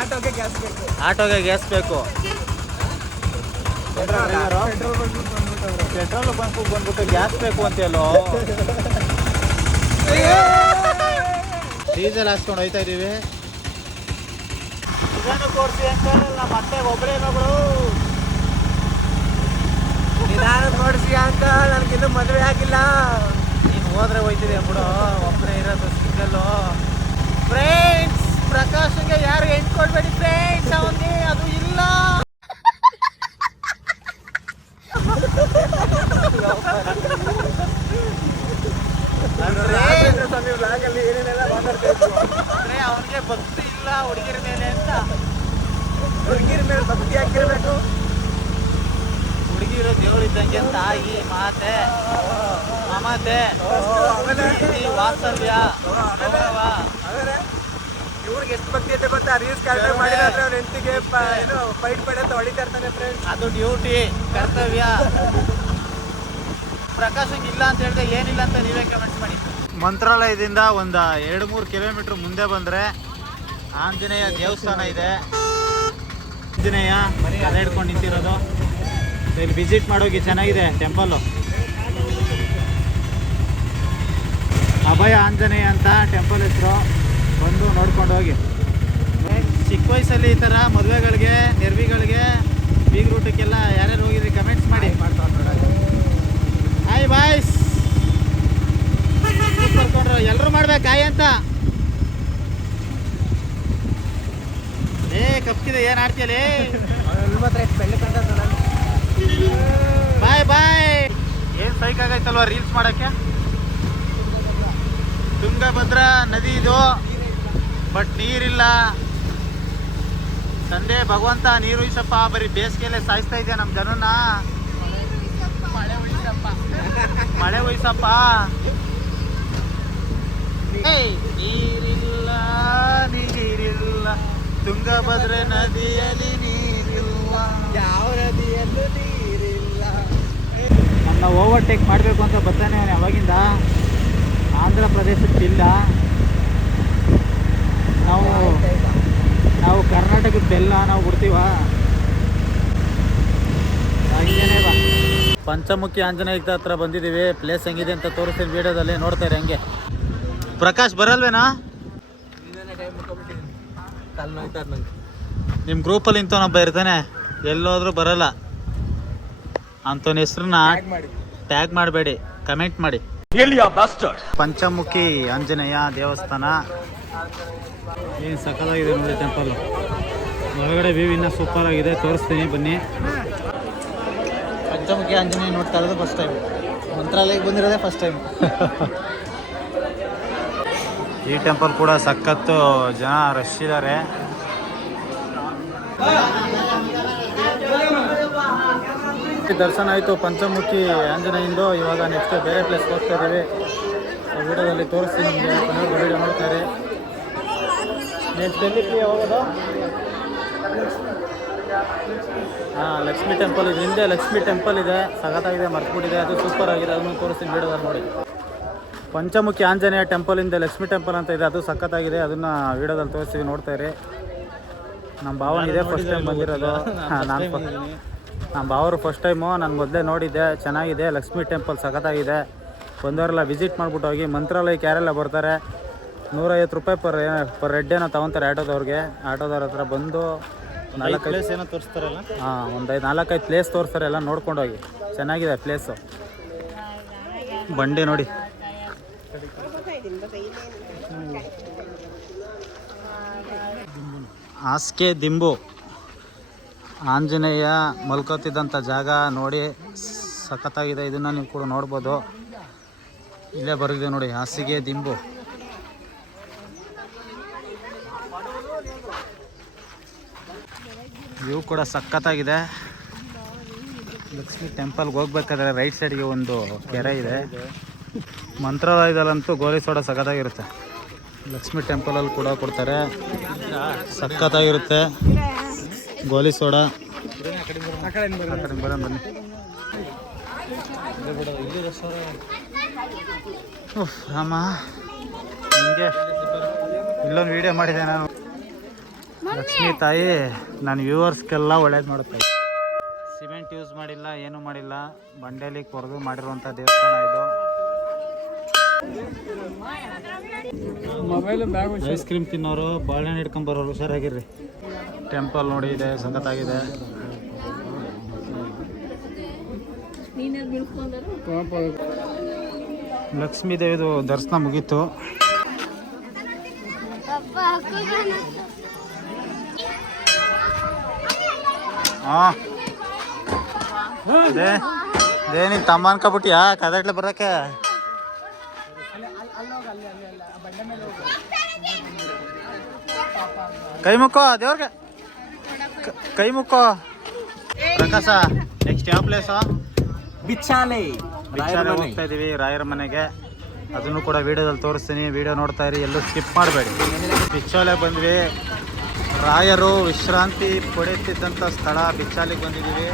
ಆಟೋಗೆ ಗ್ಯಾಸ್ ಬೇಕು. ಆಟೋಗೆ ಗ್ಯಾಸ್ ಬೇಕು. ಪೆಟ್ರೋಲ್ ಬಂದ್ಬಿಟ್ಟು ಗ್ಯಾಸ್ ಬೇಕು ಅಂತೆಲ್ಲೋ. ಡೀಸೆಲ್ ಹಾಕ್ಸ್ಕೊಂಡು ಹೋಗ್ತಾ ಇದ್ದೀವಿ. ಇದನ್ನು ಕೊಡ್ಸಿ ಅಂತ ನಮ್ಮ ಮತ್ತೆ ಒಬ್ಬರೇ ಮಗಳು. ನಿಧಾನ ನೋಡಿಸಿ ಅಂತ, ನನಗಿನ್ನೂ ಮದುವೆ ಆಗಿಲ್ಲ. ನೀನು ಹೋದ್ರೆ ಹೋಯ್ತಿದೆ ಬಿಡು, ಒಬ್ಬರೇ ಇರೋದು ಸಿಂಗಲ್ಲು. ಫ್ರೆಂಡ್ಸ್, ಪ್ರಕಾಶ್ಗೆ ಯಾರು ಎಂಟು ಕೊಡ್ಬೇಡಿ ಫ್ರೆಂಡ್ಸ್, ಅವನಿಗೆ ಅದು ಇಲ್ಲ. ಅವನಿಗೆ ಭಕ್ತಿ ಇಲ್ಲ ಹುಡುಗಿರ ಮೇಲೆ ಅಂತ. ಹುಡುಗಿರ ಮೇಲೆ ಭಕ್ತಿ ಹಾಕಿರ್ಬೇಕು. ಹುಡುಗಿರೋ ದೇವರಿದ್ದಂಗೆ ತಾಯಿ ಮಾತೆ ಮಮತೆ ಪ್ರೀತಿ, ವಾತ್ಸಲ್ಯ, ಗೌರವ. ಇವ್ರಿಗೆ ಎಷ್ಟು ಭಕ್ತಿ ಐತೆ ಗೊತ್ತಾ? ರೀಲ್ಸ್ ಕರೆಕ್ಟಾಗಿ ಮಾಡಿದ್ರೆ ಅವ್ರ ಹೆಂಡತಿಗೆ ಫೈಟ್ ಪಡೆ ಅಂತ ಹೊಡಿತಾ ಇರ್ತಾನೆ ಫ್ರೆಂಡ್ಸ್. ಅದು ಡ್ಯೂಟಿ, ಕರ್ತವ್ಯ. ಪ್ರಕಾಶಂಗೆ ಇಲ್ಲ ಅಂತ ಹೇಳಿದ್ರೆ ಏನಿಲ್ಲ ಅಂತ ನೀವೇ ಕಮೆಂಟ್ ಮಾಡಿ. ಮಂತ್ರಾಲಯದಿಂದ ಒಂದು 2-3 ಕಿಲೋಮೀಟರ್ ಮುಂದೆ ಬಂದರೆ ಆಂಜನೇಯ ದೇವಸ್ಥಾನ ಇದೆ. ಆಂಜನೇಯ ತಲೆ ಹಿಡ್ಕೊಂಡು ನಿಂತಿರೋದು. ಇಲ್ಲಿ ವಿಸಿಟ್ ಮಾಡೋಗಿ, ಚೆನ್ನಾಗಿದೆ ಟೆಂಪಲ್ಲು. ಅಭಯ ಆಂಜನೇಯ ಅಂತ ಟೆಂಪಲ್ ಹೆಸರು. ಬಂದು ನೋಡ್ಕೊಂಡು ಹೋಗಿ. ಚಿಕ್ಕ ವಯಸ್ಸಲ್ಲಿ ಈ ಥರ ಮದುವೆಗಳಿಗೆ, ನೆರವಿಗಳಿಗೆ, ಬೀಗ್ರೂಟಕ್ಕೆಲ್ಲ ಯಾರ್ಯಾರು ಹೋಗಿದ್ರಿ ಕಮೆಂಟ್ಸ್ ಮಾಡಿ. ಹಾಯ್ ಬಾಯ್ಸ್, ಬರ್ಕೊಂಡ್ರು ಎಲ್ಲರೂ ಮಾಡ್ಬೇಕು ಹಾಯ್ ಅಂತ. ಕಪ್ಪಿದೆ ಏನು ಆಡ್ತೀಯಲ್ಲ? ಬಾಯ್ ಬಾಯ್. ಏನು ಸೈಕಾಗೈತಲ್ವ ರೀಲ್ಸ್ ಮಾಡೋಕ್ಕೆ. ತುಂಗಭದ್ರಾ ನದಿ ಇದು, ಬಟ್ ನೀರಿಲ್ಲ. ತಂದೆ ಭಗವಂತ ನೀರು ಉಳಿಸಪ್ಪ, ಬರೀ ಬೇಸಿಗೆಯಲ್ಲೇ ಸಾಯಿಸ್ತಾ ಇದೆಯಾ ನಮ್ಮ ಜನನ್ನ. ಮಳೆ ಉಳಿಸಪ್ಪ. ನೀರಿಲ್ಲ ನೀರಿಲ್ಲ, ತುಂಗಭದ್ರಾ ನದಿಯಲ್ಲಿ ನೀರಿಲ್ಲ. ಯಾವ ನದಿಯಲ್ಲೂ ನೀರಿಲ್ಲ. ನಮ್ಮ ಓವರ್ಟೇಕ್ ಮಾಡಬೇಕು ಅಂತ ಬರ್ತಾನೆ ಅವನು ಯಾವಾಗಿಂದ. ಆಂಧ್ರ ಪ್ರದೇಶಕ್ಕಿಲ್ಲ. ನಾವು ಕರ್ನಾಟಕದ ಬೆಲ್ಲ ನಾವು ಬಿಡ್ತೀವ. ಪಂಚಮುಖಿ ಆಂಜನೇಯ ಹತ್ರ ಬಂದಿದ್ದೀವಿ. ಪ್ಲೇಸ್ ಹೆಂಗಿದೆ ಅಂತ ತೋರಿಸ್ತೀನಿ ವಿಡಿಯೋದಲ್ಲಿ, ನೋಡ್ತಾರೆ ಹಂಗೆ. ಪ್ರಕಾಶ್ ಬರಲ್ವೇನಾ? ನಿಮ್ಮ ಗ್ರೂಪಲ್ಲಿ ಇಂಥವನೊಬ್ಬ ಇರ್ತಾನೆ, ಎಲ್ಲೋದ್ರೂ ಬರಲ್ಲ. ಅಂಥವನ ಹೆಸ್ರನ್ನ ಟ್ಯಾಗ್ ಮಾಡಬೇಡಿ, ಕಮೆಂಟ್ ಮಾಡಿ. ಪಂಚಮುಖಿ ಆಂಜನೇಯ ದೇವಸ್ಥಾನ ಏನು ಸಕ್ಕತ್ತಾಗಿದೆ ನೋಡಿ ಟೆಂಪಲ್. ಒಳಗಡೆ ವ್ಯೂ ಇನ್ನೂ ಸೂಪರ್ ಆಗಿದೆ, ತೋರಿಸ್ತೀನಿ ಬನ್ನಿ. ಪಂಚಮುಖಿ ಆಂಜನೇಯ ನೋಡ್ತಾ ಇರೋದು ಫಸ್ಟ್ ಟೈಮ್. ಮಂತ್ರಾಲಯಕ್ಕೆ ಬಂದಿರೋದೇ ಫಸ್ಟ್ ಟೈಮ್. ಈ ಟೆಂಪಲ್ ಕೂಡ ಸಖತ್ತು ಜನ ರಶ್ ಇದ್ದಾರೆ. ದರ್ಶನ ಆಯಿತು ಪಂಚಮುಖಿ ಆಂಜನೇಯಿಂದ. ಇವಾಗ ನೆಕ್ಸ್ಟ್ ಬೇರೆ ಪ್ಲೇಸ್ ಹೋಗ್ತಾ ಇದ್ದೀವಿ. ವಿಡಿಯೋದಲ್ಲಿ ತೋರಿಸ್ತೀನಿ ನಿಮಗೆ. ಕೊನೆವರೆಗೂ ವಿಡಿಯೋ ನೋಡ್ತಾರೆ. ನೆಕ್ಸ್ಟ್ ಎಲ್ಲಿ ಹೋಗೋದು? ಹಾಂ, ಲಕ್ಷ್ಮೀ ಟೆಂಪಲ್ ಇದೆ. ಹಿಂದೆ ಲಕ್ಷ್ಮೀ ಟೆಂಪಲ್ ಇದೆ, ಸಖತ್ತಾಗಿದೆ, ಮರ್ತ್ಬಿಟ್ಟಿದೆ. ಅದು ಸೂಪರ್ ಆಗಿದೆ, ಅದನ್ನು ತೋರಿಸ್ತೀನಿ ವಿಡಿಯೋದಲ್ಲಿ ನೋಡಿ. ಪಂಚಮುಖಿ ಆಂಜನೇಯ ಟೆಂಪಲಿಂದ ಲಕ್ಷ್ಮೀ ಟೆಂಪಲ್ ಅಂತ ಇದೆ, ಅದು ಸಖತ್ತಾಗಿದೆ. ಅದನ್ನು ವಿಡಿಯೋದಲ್ಲಿ ತೋರಿಸ್ತೀವಿ, ನೋಡ್ತಾಯಿರಿ. ನಮ್ಮ ಭಾವನಿದೆ ಫಸ್ಟ್ ಟೈಮ್ ಬಂದಿರೋದು. ನಮ್ಮ ಭಾವರು ಫಸ್ಟ್ ಟೈಮು. ನಾನು ಮೊದಲೇ ನೋಡಿದ್ದೆ, ಚೆನ್ನಾಗಿದೆ. ಲಕ್ಷ್ಮೀ ಟೆಂಪಲ್ ಸಖತ್ತಾಗಿದೆ. ಬಂದವರೆಲ್ಲ ವಿಸಿಟ್ ಮಾಡ್ಬಿಟ್ಟು ಹೋಗಿ. ಮಂತ್ರಾಲಯಕ್ಕೆ ಯಾರೆಲ್ಲ ಬರ್ತಾರೆ 150 ರೂಪಾಯಿ ಪರ್ ಹೆಡ್ ಏನೋ ತೊಗೊತಾರೆ ಆಟೋದವ್ರಿಗೆ. ಆಟೋದವ್ರ ಹತ್ರ ಬಂದು 4-5 ಪ್ಲೇಸ್ ಏನೋ ತೋರಿಸ್ತಾರಲ್ಲ. ಹಾಂ, ಒಂದು 4-5 ಪ್ಲೇಸ್ ತೋರಿಸ್ತಾರೆ, ಎಲ್ಲ ನೋಡ್ಕೊಂಡೋಗಿ. ಚೆನ್ನಾಗಿದೆ ಪ್ಲೇಸು. ಬಂಡೆ ನೋಡಿ. ಹಾಸಿಗೆ ದಿಂಬು ಆಂಜನೇಯ ಮಲ್ಕೋತಿದ್ದಂಥ ಜಾಗ ನೋಡಿ, ಸಖತ್ತಾಗಿದೆ. ಇದನ್ನು ನೀವು ಕೂಡ ನೋಡ್ಬೋದು. ಇಲ್ಲೇ ಬರೆದಿದೆ ನೋಡಿ, ಹಾಸಿಗೆ ದಿಂಬು. ವ್ಯೂ ಕೂಡ ಸಖತ್ತಾಗಿದೆ. ಲಕ್ಷ್ಮೀ ಟೆಂಪಲ್ಗೆ ಹೋಗ್ಬೇಕಾದ್ರೆ ರೈಟ್ ಸೈಡ್ಗೆ ಒಂದು ಕೆರೆ ಇದೆ. ಮಂತ್ರಾಲಯದಲ್ಲಂತೂ ಗೋಲಿ ಸೋಡಾ ಸಖತ್ತಾಗಿರುತ್ತೆ. ಲಕ್ಷ್ಮೀ ಟೆಂಪಲಲ್ಲಿ ಕೂಡ ಕೊಡ್ತಾರೆ, ಸಖತ್ತಾಗಿರುತ್ತೆ ಗೋಲಿ ಸೋಡಾ. ಬನ್ನಿ. ರಾಮ, ಹಿಂಗೆ ಇಲ್ಲೊಂದು ವಿಡಿಯೋ ಮಾಡಿದೆ ನಾನು. ಲಕ್ಷ್ಮೀ ತಾಯಿ ನನ್ನ ವ್ಯೂವರ್ಸ್ಗೆಲ್ಲ ಒಳ್ಳೇದು ಮಾಡುತ್ತೆ. ಸಿಮೆಂಟ್ ಯೂಸ್ ಮಾಡಿಲ್ಲ, ಏನೂ ಮಾಡಿಲ್ಲ, ಬಂಡೆಯಲ್ಲಿ ಕೊರೆದು ಮಾಡಿರುವಂಥ ದೇವಸ್ಥಾನ ಇದು. ಐಸ್ ಕ್ರೀಮ್ ತಿನ್ನೋರು, ಬಾಳೆಹಣ್ಣು ಹಿಡ್ಕೊಂಬರೋರು ಹುಷಾರಾಗಿರ್ರಿ. ಟೆಂಪಲ್ ನೋಡಿ ಇದೆ, ಸಖತ್ತಾಗಿದೆ. ಲಕ್ಷ್ಮೀ ದೇವಿದು ದರ್ಶನ ಮುಗೀತು. ಹಾಂ ನೀನು ತಮ್ಮ ಅನ್ಕೊಬಿಟ್ಟಿಯಾ ಕದಟ್ಲೆ ಬರೋಕ್ಕೆ? ಕೈ ಮುಕ್ಕೋ ದೇವ್ರಿಗೆ, ಕೈ ಮುಕ್ಕೋ. ಪ್ರಕಾಶ ನೆಕ್ಸ್ಟ್ ಯಾವ ಪ್ಲೇಸು? ಬಿಚ್ಚಾಲೆ ಹೋಗ್ತಾ ಇದೀವಿ ರಾಯರ ಮನೆಗೆ. ಅದನ್ನು ಕೂಡ ವಿಡಿಯೋದಲ್ಲಿ ತೋರಿಸ್ತೀನಿ, ವಿಡಿಯೋ ನೋಡ್ತಾ ಇರಿ, ಎಲ್ಲೂ ಸ್ಕಿಪ್ ಮಾಡಬೇಡಿ. ಬಿಚ್ಚಾಲೆ ಬಂದ್ವಿ, ರಾಯರು ವಿಶ್ರಾಂತಿ ಪಡೆಯುತ್ತಿದ್ದಂಥ ಸ್ಥಳ ಬಿಚ್ಚಾಲಿಗೆ ಬಂದಿದ್ದೀವಿ.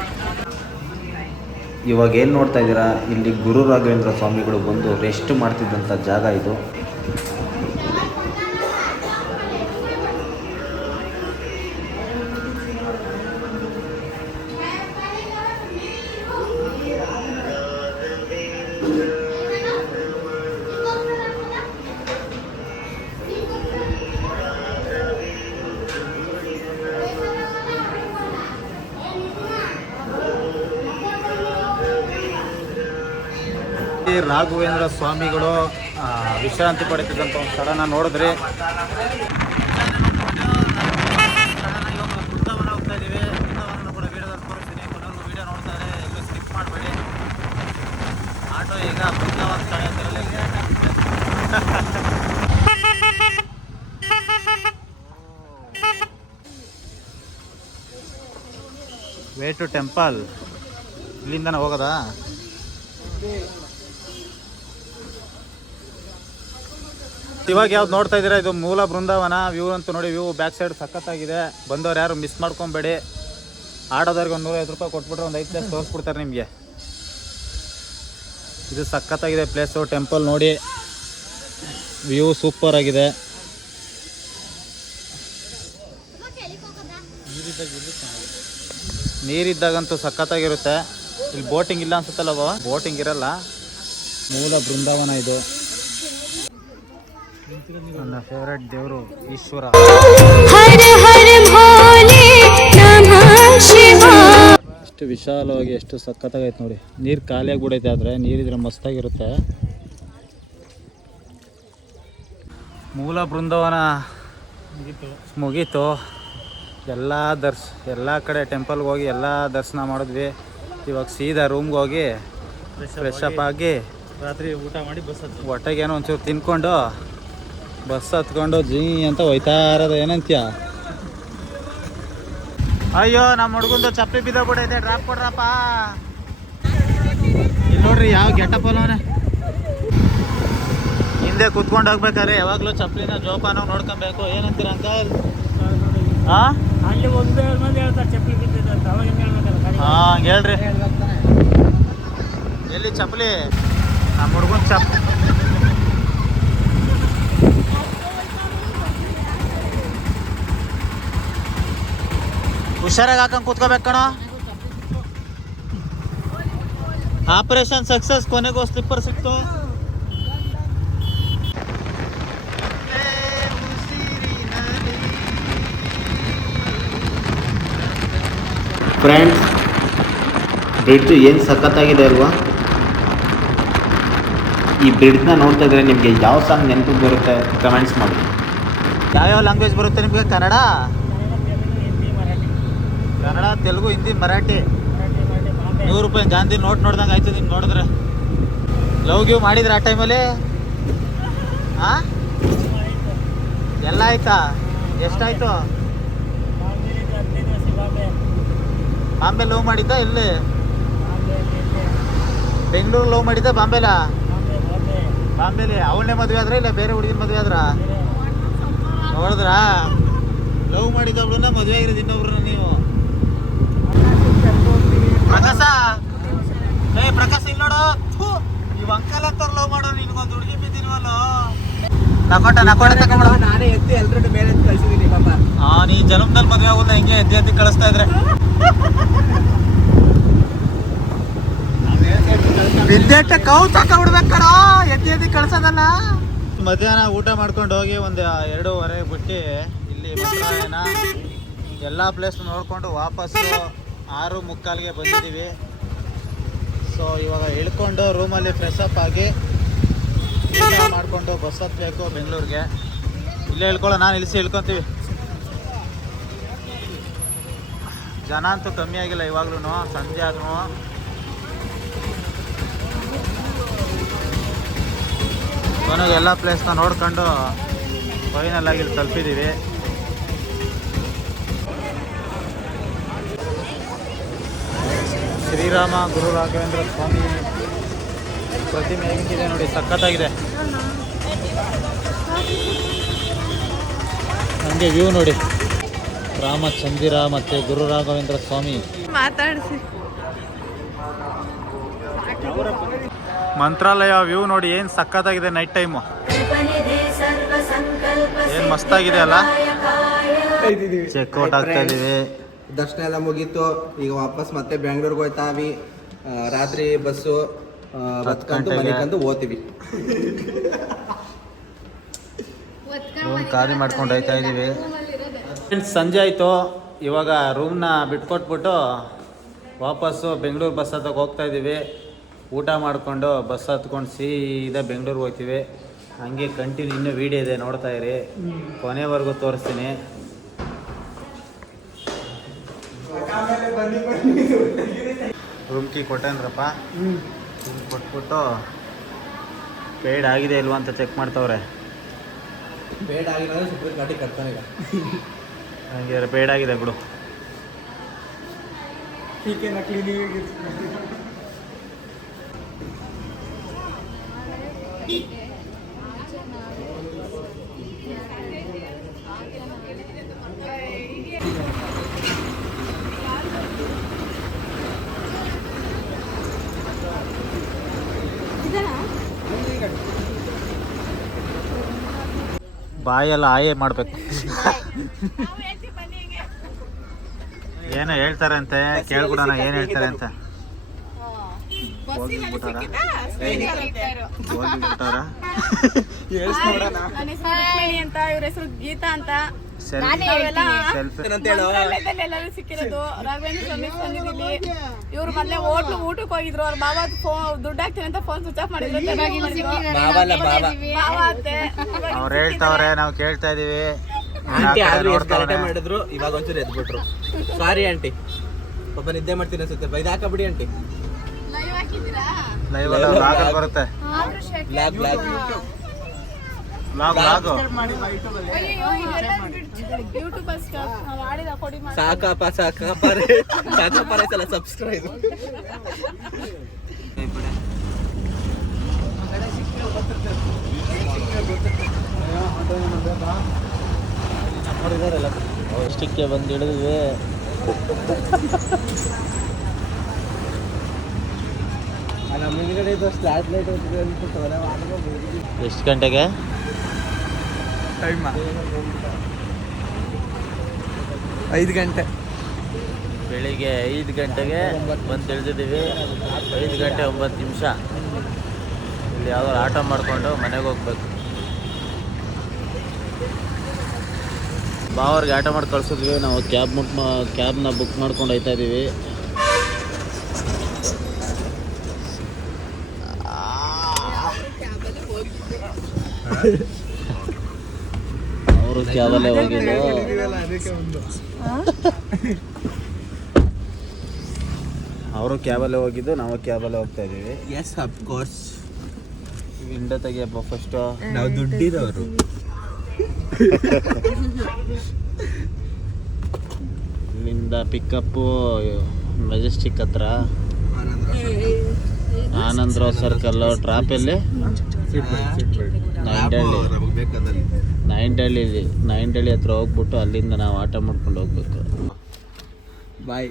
ಇವಾಗ ಏನು ನೋಡ್ತಾ ಇದ್ದೀರಾ, ಇಲ್ಲಿ ಗುರು ರಾಘವೇಂದ್ರ ಸ್ವಾಮಿಗಳು ಬಂದು ರೆಸ್ಟ್ ಮಾಡ್ತಿದ್ದಂಥ ಜಾಗ ಇದು. ರಾಘವೇಂದ್ರ ಸ್ವಾಮಿಗಳು ವಿಶ್ರಾಂತಿ ಪಡೆಯುತ್ತಿದ್ದಂಥ ಒಂದು ಸ್ಥಳನ ನೋಡಿದ್ರಿ. ಬೃಂದಾವನ ಹೋಗ್ತಾ ಇದ್ದೀವಿ, ಬೃಂದಾವನ ಕೂಡ ವಿಡಿಯೋದಲ್ಲಿ ತೋರಿಸ್ತೀನಿ. ಕೊನೆಗೂ ವಿಡಿಯೋ ನೋಡ್ತಾರೆ, ಎಲ್ಲೂ ಸ್ಕಿಪ್ ಮಾಡಬೇಡಿ. ಆಟೋ ಈಗ ಬೃಂದಾವನ ಸ್ಥಳ ವೇ ಟು ಟೆಂಪಲ್. ಇಲ್ಲಿಂದನೇ ಹೋಗೋದಾ? ಇವಾಗ ಯಾವ್ದು ನೋಡ್ತಾ ಇದ್ದೀರಾ, ಇದು ಮೂಲ ಬೃಂದಾವನ. ವ್ಯೂ ಅಂತ ನೋಡಿ, ವ್ಯೂ ಬ್ಯಾಕ್ ಸೈಡ್ ಸಖತ್ತಾಗಿದೆ. ಬಂದವ್ರು ಯಾರು ಮಿಸ್ ಮಾಡ್ಕೊಬೇಡಿ. ಆಡೋದವ್ರಿಗೆ ಒಂದು 150 ರೂಪಾಯಿ ಕೊಟ್ಬಿಟ್ರೆ ಒಂದು 5 ಪ್ಲೇಸ್ ತೋರಿಸ್ಬಿಡ್ತಾರೆ ನಿಮಗೆ. ಇದು ಸಖತ್ತಾಗಿದೆ ಪ್ಲೇಸು. ಟೆಂಪಲ್ ನೋಡಿ, ವ್ಯೂ ಸೂಪರ್ ಆಗಿದೆ. ನೀರಿದ್ದಾಗಂತೂ ಸಖತ್ತಾಗಿರುತ್ತೆ. ಇಲ್ಲಿ ಬೋಟಿಂಗ್ ಇಲ್ಲ ಅನ್ಸುತ್ತಲ್ಲ, ಬೋಟಿಂಗ್ ಇರಲ್ಲ. ಮೂಲ ಬೃಂದಾವನ ಇದು. ನನ್ನ ಫೇವ್ರೆಟ್ ದೇವರು ಈಶ್ವರ. ಎಷ್ಟು ವಿಶಾಲವಾಗಿ, ಎಷ್ಟು ಸಖತ್ತಾಗೈತೆ ನೋಡಿ. ನೀರು ಖಾಲಿಯಾಗಿ ಬಿಡೈತೆ, ಆದರೆ ನೀರಿದ್ರೆ ಮಸ್ತಾಗಿರುತ್ತೆ. ಮೂಲ ಬೃಂದಾವನ ಮುಗೀತು. ಎಲ್ಲ ಕಡೆ ಟೆಂಪಲ್ಗೆ ಹೋಗಿ ಎಲ್ಲ ದರ್ಶನ ಮಾಡಿದ್ವಿ. ಇವಾಗ ಸೀದಾ ರೂಮ್ಗೆ ಹೋಗಿ ಫ್ರೆಶ್ ಅಪ್ ಆಗಿ ರಾತ್ರಿ ಊಟ ಮಾಡಿ ಹೊಟ್ಟೆಗೇನೋ ಒಂಚೂರು ತಿನ್ಕೊಂಡು ಬಸ್ ಹತ್ಕೊಂಡು ಜೀ ಅಂತ ಹೋಯ್ತಾ ಇರೋದು. ಏನಂತೀಯ? ಅಯ್ಯೋ, ನಮ್ಮ ಹುಡುಗಂದು ಚಪ್ಪಲಿ ಬಿದ್ದೋಗ್ಬಿಟ್ಟೈತೆ, ಡ್ರಾಪ್ ಕೊಡ್ರಪ್ಪ. ಇಲ್ಲಿ ನೋಡ್ರಿ ಯಾವ ಗೆಟಪ್ ಅಲ್ಲವನೇ. ಹಿಂದೆ ಕುತ್ಕೊಂಡು ಹೋಗ್ಬೇಕಾದ್ರೆ ಯಾವಾಗಲೂ ಚಪ್ಪಲಿನ ಜೋಪಾನ ನೋಡ್ಕೊಬೇಕು. ಏನಂತೀರ ಅಂಕಲ್? ಹಾಂ ಹಂಗೆ ಹೇಳ್ರಿ. ಎಲ್ಲಿ ಚಪ್ಪಲಿ? ನಮ್ಮ ಹುಡುಗನ ಹುಷಾರಾಗಿ ಹಾಕಂಗೆ ಕೂತ್ಕೋಬೇಕು ಕಣ. ಆಪರೇಷನ್ ಸಕ್ಸಸ್, ಕೊನೆಗೂ ಸ್ಲಿಪ್ಪರ್ ಸಿಕ್ತು. ಫ್ರೆಂಡ್ಸ್, ಬ್ರಿಡ್ಜ್ ಏನು ಸಖತ್ತಾಗಿದೆ ಅಲ್ವಾ? ಈ ಬ್ರಿಡ್ಜ್ನ ನೋಡ್ತಾ ಇದ್ರೆ ನಿಮಗೆ ಯಾವ ಸಾಂಗ್ ನೆನಪಿಗೆ ಬರುತ್ತೆ ಕಮೆಂಟ್ಸ್ ಮಾಡಿ. ಯಾವ್ಯಾವ ಲ್ಯಾಂಗ್ವೇಜ್ ಬರುತ್ತೆ ನಿಮಗೆ? ಕನ್ನಡ, ತೆಲುಗು, ಹಿಂದಿ, ಮರಾಠಿ. 100 ರೂಪಾಯಿ ಗಾಂಧಿ ನೋಟ್ ನೋಡ್ದಂಗೆ ಆಯ್ತು ನಿಮ್ಗೆ ನೋಡಿದ್ರೆ. ಲವ್ ಗಿವ್ ಮಾಡಿದ್ರೆ ಆ ಟೈಮಲ್ಲಿ? ಹಾಂ, ಎಲ್ಲ ಆಯ್ತಾ? ಎಷ್ಟಾಯ್ತು? ಬಾಂಬೆ ಲವ್ ಮಾಡಿದ್ದ? ಎಲ್ಲಿ? ಬೆಂಗಳೂರು ಲವ್ ಮಾಡಿದ್ದ? ಬಾಂಬೆಲಾ? ಬಾಂಬೆಲಿ. ಅವಳನ್ನೇ ಮದುವೆ ಆದ್ರೆ ಇಲ್ಲ ಬೇರೆ ಹುಡುಗಿನ ಮದುವೆ ಆದ್ರ? ನೋಡಿದ್ರಾ? ಲವ್ ಮಾಡಿದ್ದ ಅವಳನ್ನ ಮದುವೆ ಆಗಿರೋದು ಇನ್ನೊಬ್ರನ್ನ ನೀವು. ಪ್ರಕಾಶ, ಪ್ರಕಾಶ ಇಲ್ಲಿ ನೋಡು. ಇವ್ ಅಂಕಲ್ ಅಂತ ಲವ್ ಮಾಡೋ ನಿನ್ಗೊಂದು ಹುಡುಗಿ ಬಿದ್ದಿಲ್ವಲ್ಲ. ನಕೋಟ ತಗೊಂಡ್ಬಿಡ. ನಾನೇ ಎದ್ದು ಎಲ್ರೂ ಮೇಲೆ ಕಳ್ಸಿದೀನಿ ಪಾಪ. ನೀ ಜನ್ಮದಲ್ಲಿ ಮದುವೆ ಆಗೋಲ್ಲ, ಹಿಂಗೆ ಎದ್ದು ಕಳಿಸ್ತಾ ಇದ್ರೆ. ವಿದ್ಯಾರ್ಥಿ ಕೌತ ಬಿಡ್ಬೇಕು ಕಣ, ಎದ್ದು ಕಳ್ಸೋದಲ್ಲ. ಮಧ್ಯಾಹ್ನ ಊಟ ಮಾಡ್ಕೊಂಡು ಹೋಗಿ ಒಂದು 2:30 ಬಿಟ್ಟು ಇಲ್ಲಿ ಮಂತ್ರಾಲಯನ ಎಲ್ಲ ಪ್ಲೇಸ್ ನೋಡಿಕೊಂಡು ವಾಪಸ್ಸು 6:45ಗೆ ಬಂದಿದ್ದೀವಿ. ಸೊ ಇವಾಗ ಇಳ್ಕೊಂಡು ರೂಮಲ್ಲಿ ಫ್ರೆಶ್ ಅಪ್ ಆಗಿ ಊಟ ಮಾಡಿಕೊಂಡು ಬಸ್ ಹತ್ತಬೇಕು ಬೆಂಗಳೂರಿಗೆ. ಇಲ್ಲೇ ಇಳ್ಕೊಳ್ಳೋ, ನಾನು ಇಳಿಸಿ ಇಳ್ಕೊತೀವಿ. ಜನ ಅಂತೂ ಕಮ್ಮಿ ಆಗಿಲ್ಲ ಇವಾಗ್ಲೂ, ಸಂಜೆ ಆದ್ರೂ. ಕೊನೆಗೆ ಎಲ್ಲ ಪ್ಲೇಸ್ನ ನೋಡ್ಕೊಂಡು ಫೈನಲ್ ಆಗಿ ಇಲ್ಲಿ ತಲುಪಿದ್ದೀವಿ. ಶ್ರೀರಾಮ ಗುರು ರಾಘವೇಂದ್ರ ಸ್ವಾಮಿ ಪ್ರತಿಮೆ ಹೇಗಿದೆ ನೋಡಿ, ಸಖತ್ತಾಗಿದೆ. ನಮಗೆ ವ್ಯೂ ನೋಡಿ, ರಾಮಚಂದಿರ ಮತ್ತು ಗುರು ರಾಘವೇಂದ್ರ ಸ್ವಾಮಿ ಮಾತಾಡಿಸಿ. ಮಂತ್ರಾಲಯ ವ್ಯೂ ನೋಡಿ, ಏನು ಸಖತ್ತಾಗಿದೆ. ನೈಟ್ ಟೈಮು ಏನು ಮಸ್ತಾಗಿದೆ ಅಲ್ಲ. ಚೆಕ್ಔಟ್ ಆಗ್ತಾ ಇದೀವಿ. ದರ್ಶನ ಎಲ್ಲ ಮುಗೀತು. ಈಗ ವಾಪಸ್ ಮತ್ತೆ ಬೆಂಗಳೂರಿಗೆ ಹೋಯ್ತಾವಿ. ರಾತ್ರಿ ಬಸ್ಸು 10 ಗಂಟೆಗೆ ಮನೆಗಂದು ಓದ್ತೀವಿ. ರೂಮ್ ಖಾಲಿ ಮಾಡ್ಕೊಂಡು ಹೋಯ್ತಾ ಇದ್ದೀವಿ. ಫ್ರೆಂಡ್ಸ್, ಸಂಜೆ ಆಯಿತು. ಇವಾಗ ರೂಮ್ನ ಬಿಟ್ಕೊಟ್ಬಿಟ್ಟು ವಾಪಸ್ಸು ಬೆಂಗಳೂರು ಬಸ್ ಹತ್ತಕ್ಕೆ ಹೋಗ್ತಾ ಇದ್ದೀವಿ. ಊಟ ಮಾಡಿಕೊಂಡು ಬಸ್ ಹತ್ಕೊಂಡು ಸೀದಾ ಬೆಂಗಳೂರಿಗೆ ಹೋಗ್ತೀವಿ. ಹಂಗೆ ಕಂಟಿನ್ಯೂ ಇನ್ನೂ ವೀಡಿಯೋ ಇದೆ, ನೋಡ್ತಾ ಇರಿ, ಕೊನೆವರೆಗೂ ತೋರಿಸ್ತೀನಿ. ರೂಮ್ ಕೀ ಕೊಟ್ಟೇನ್ರಪ್ಪ, ಕೊಟ್ಬಿಟ್ಟು ಪೇಯ್ಡ್ ಆಗಿದೆ ಇಲ್ವಾ ಅಂತ ಚೆಕ್ ಮಾಡ್ತವ್ರೆ. ಬೇಡ ಆಗಿಲ್ಲ ಸುಪ್ರೀಂ ಗಾಡಿ ಕಟ್ತಾನೆ ಈಗ. ಹಂಗೆ ಪೇಯ್ಡ್ ಆಗಿದೆ ಬಿಡು. ಬಾಯೆಲ್ಲ ಆಯೇ ಮಾಡಬೇಕು. ಏನೋ ಹೇಳ್ತಾರೆ ಅಂತೆ, ಕೇಳ್ಬಿಡೋಣ ಏನು ಹೇಳ್ತಾರೆ ಅಂತ. ಹೋಗಿಬಿಟ್ಟಾರ ಅಂತ ಇವ್ರ ಹೆಸರು ಗೀತಾ ಅಂತ. ಎಲ್ಲರೂ ಸಿಕ್ಕಿರೋದು ರಾಘವೇಂದ್ರ ಸ್ವಾಮಿ ಸನ್ನಿಧಿಲಿ. ಇವ್ರು ಮೊನ್ನೆ ಊಟಕ್ಕೆ ಹೋಗಿದ್ರು. ಅವ್ರ ಬಾಬಾ ದುಡ್ಡು ಹಾಕ್ತೀನಿ ಅಂತ ಫೋನ್ ಸ್ವಿಚ್ ಆಫ್ ಮಾಡಿದ್ರು. ಅವ್ರು ಹೇಳ್ತಾವ್ರೆ, ನಾವು ಕೇಳ್ತಾ ಇದೀವಿ. ಮಾಡಿದ್ರು. ಇವಾಗ ಒಂಚೂರು ಎದ್ಬಿಟ್ರು. ಸಾರಿ ಆಂಟಿ, ಪಾಪ ನಿದ್ದೆ ಮಾಡ್ತೀನಿ ಅನ್ಸುತ್ತೆ. ಬೈದ್ ಹಾಕಬಿಡಿ ಆಂಟಿ. ಲೈವ್ ಬರುತ್ತೆ. ಸಾಕಪ್ಪ ಸಬ್ಸ್ಕ್ರೈಬ್. ಇಷ್ಟಕ್ಕೆ ಬಂದು ಹಿಡಿದ್ವಿ. ಎಷ್ಟು ಗಂಟೆಗೆ? ಟೈಮ್ 5 ಗಂಟೆ. ಬೆಳಿಗ್ಗೆ 5 ಗಂಟೆಗೆ ಬಂದು ಇಳಿದಿದ್ದೀವಿ. 5 ಗಂಟೆ 9 ನಿಮಿಷ. ಇಲ್ಲಿ ಯಾವ್ದಾದ್ರು ಆಟೋ ಮಾಡಿಕೊಂಡು ಮನೆಗೆ ಹೋಗ್ಬೇಕು. ಬಾವರ್ಗೆ ಆಟೋ ಮಾಡಿ ಕಳ್ಸಿದ್ವಿ. ನಾವು ಕ್ಯಾಬ್ನ ಬುಕ್ ಮಾಡ್ಕೊಂಡು ಹೋಗ್ತಾ ಇದ್ದೀವಿ. ಅವರು ಕ್ಯಾಬಲ್ಲೇ ಹೋಗಿದ್ದು. ಅವರು ಕ್ಯಾಬಲ್ಲೇ ಹೋಗಿದ್ದು, ನಾವು ಕ್ಯಾಬಲ್ಲೇ ಹೋಗ್ತಾ ಇದ್ದೀವಿ. Yes of course. ವಿಂಡೋ ತೆಗಿಯಪ್ಪ ಫಸ್ಟು. ನಾವು ದುಡ್ಡಿರೋರು. ಇಲ್ಲಿಂದ ಪಿಕಪ್ಪು ಮೆಜೆಸ್ಟಿಕ್ ಹತ್ರ, ಆನಂದರಾವ್ ಸರ್ಕಲ್, ಟ್ರಾಪಲ್ಲಿ ನೈಂಡಳ್ಳಿ ಹತ್ರ ಹೋಗ್ಬಿಟ್ಟು ಅಲ್ಲಿಂದ ನಾವು ಆಟೋ ಮಾಡ್ಕೊಂಡು ಹೋಗ್ಬೇಕು. Bye,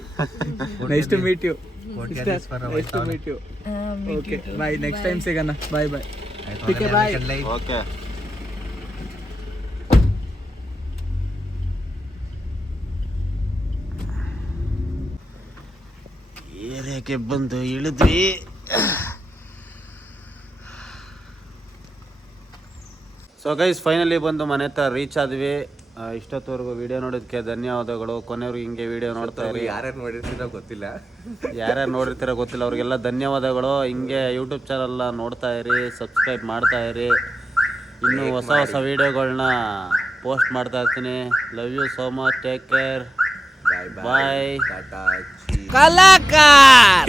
nice to meet you. Nice to meet you. Okay bye, next time ಸಿಗೋಣ. ಬಾಯ್ ಬಾಯ್. ಬಾಯ್. ಓಕೆ. ಏರಿಯಾಕ್ಕೆ ಬಂದು ಇಳಿದ್ವಿ. ಸೊ ಗೈಸ್, ಫೈನಲಿ ಬಂದು ಮನೆ ಹತ್ರ ರೀಚ್ ಆದ್ವಿ. ಇಷ್ಟೊತ್ತವರೆಗೂ ವಿಡಿಯೋ ನೋಡೋದಕ್ಕೆ ಧನ್ಯವಾದಗಳು. ಕೊನೆಯವ್ರಿಗೆ ಹಿಂಗೆ ವಿಡಿಯೋ ನೋಡ್ತಾ ಇರಿ. ಯಾರ್ಯಾರು ನೋಡಿರ್ತೀರೋ ಗೊತ್ತಿಲ್ಲ, ಅವ್ರಿಗೆಲ್ಲ ಧನ್ಯವಾದಗಳು. ಹಿಂಗೆ ಯೂಟ್ಯೂಬ್ ಚಾನಲ್ನ ನೋಡ್ತಾ ಇರಿ, ಸಬ್ಸ್ಕ್ರೈಬ್ ಮಾಡ್ತಾ ಇರಿ. ಇನ್ನೂ ಹೊಸ ವಿಡಿಯೋಗಳನ್ನ ಪೋಸ್ಟ್ ಮಾಡ್ತಾ ಇರ್ತೀನಿ. Love you so much, take care, bye. ಕಲಾಕಾರ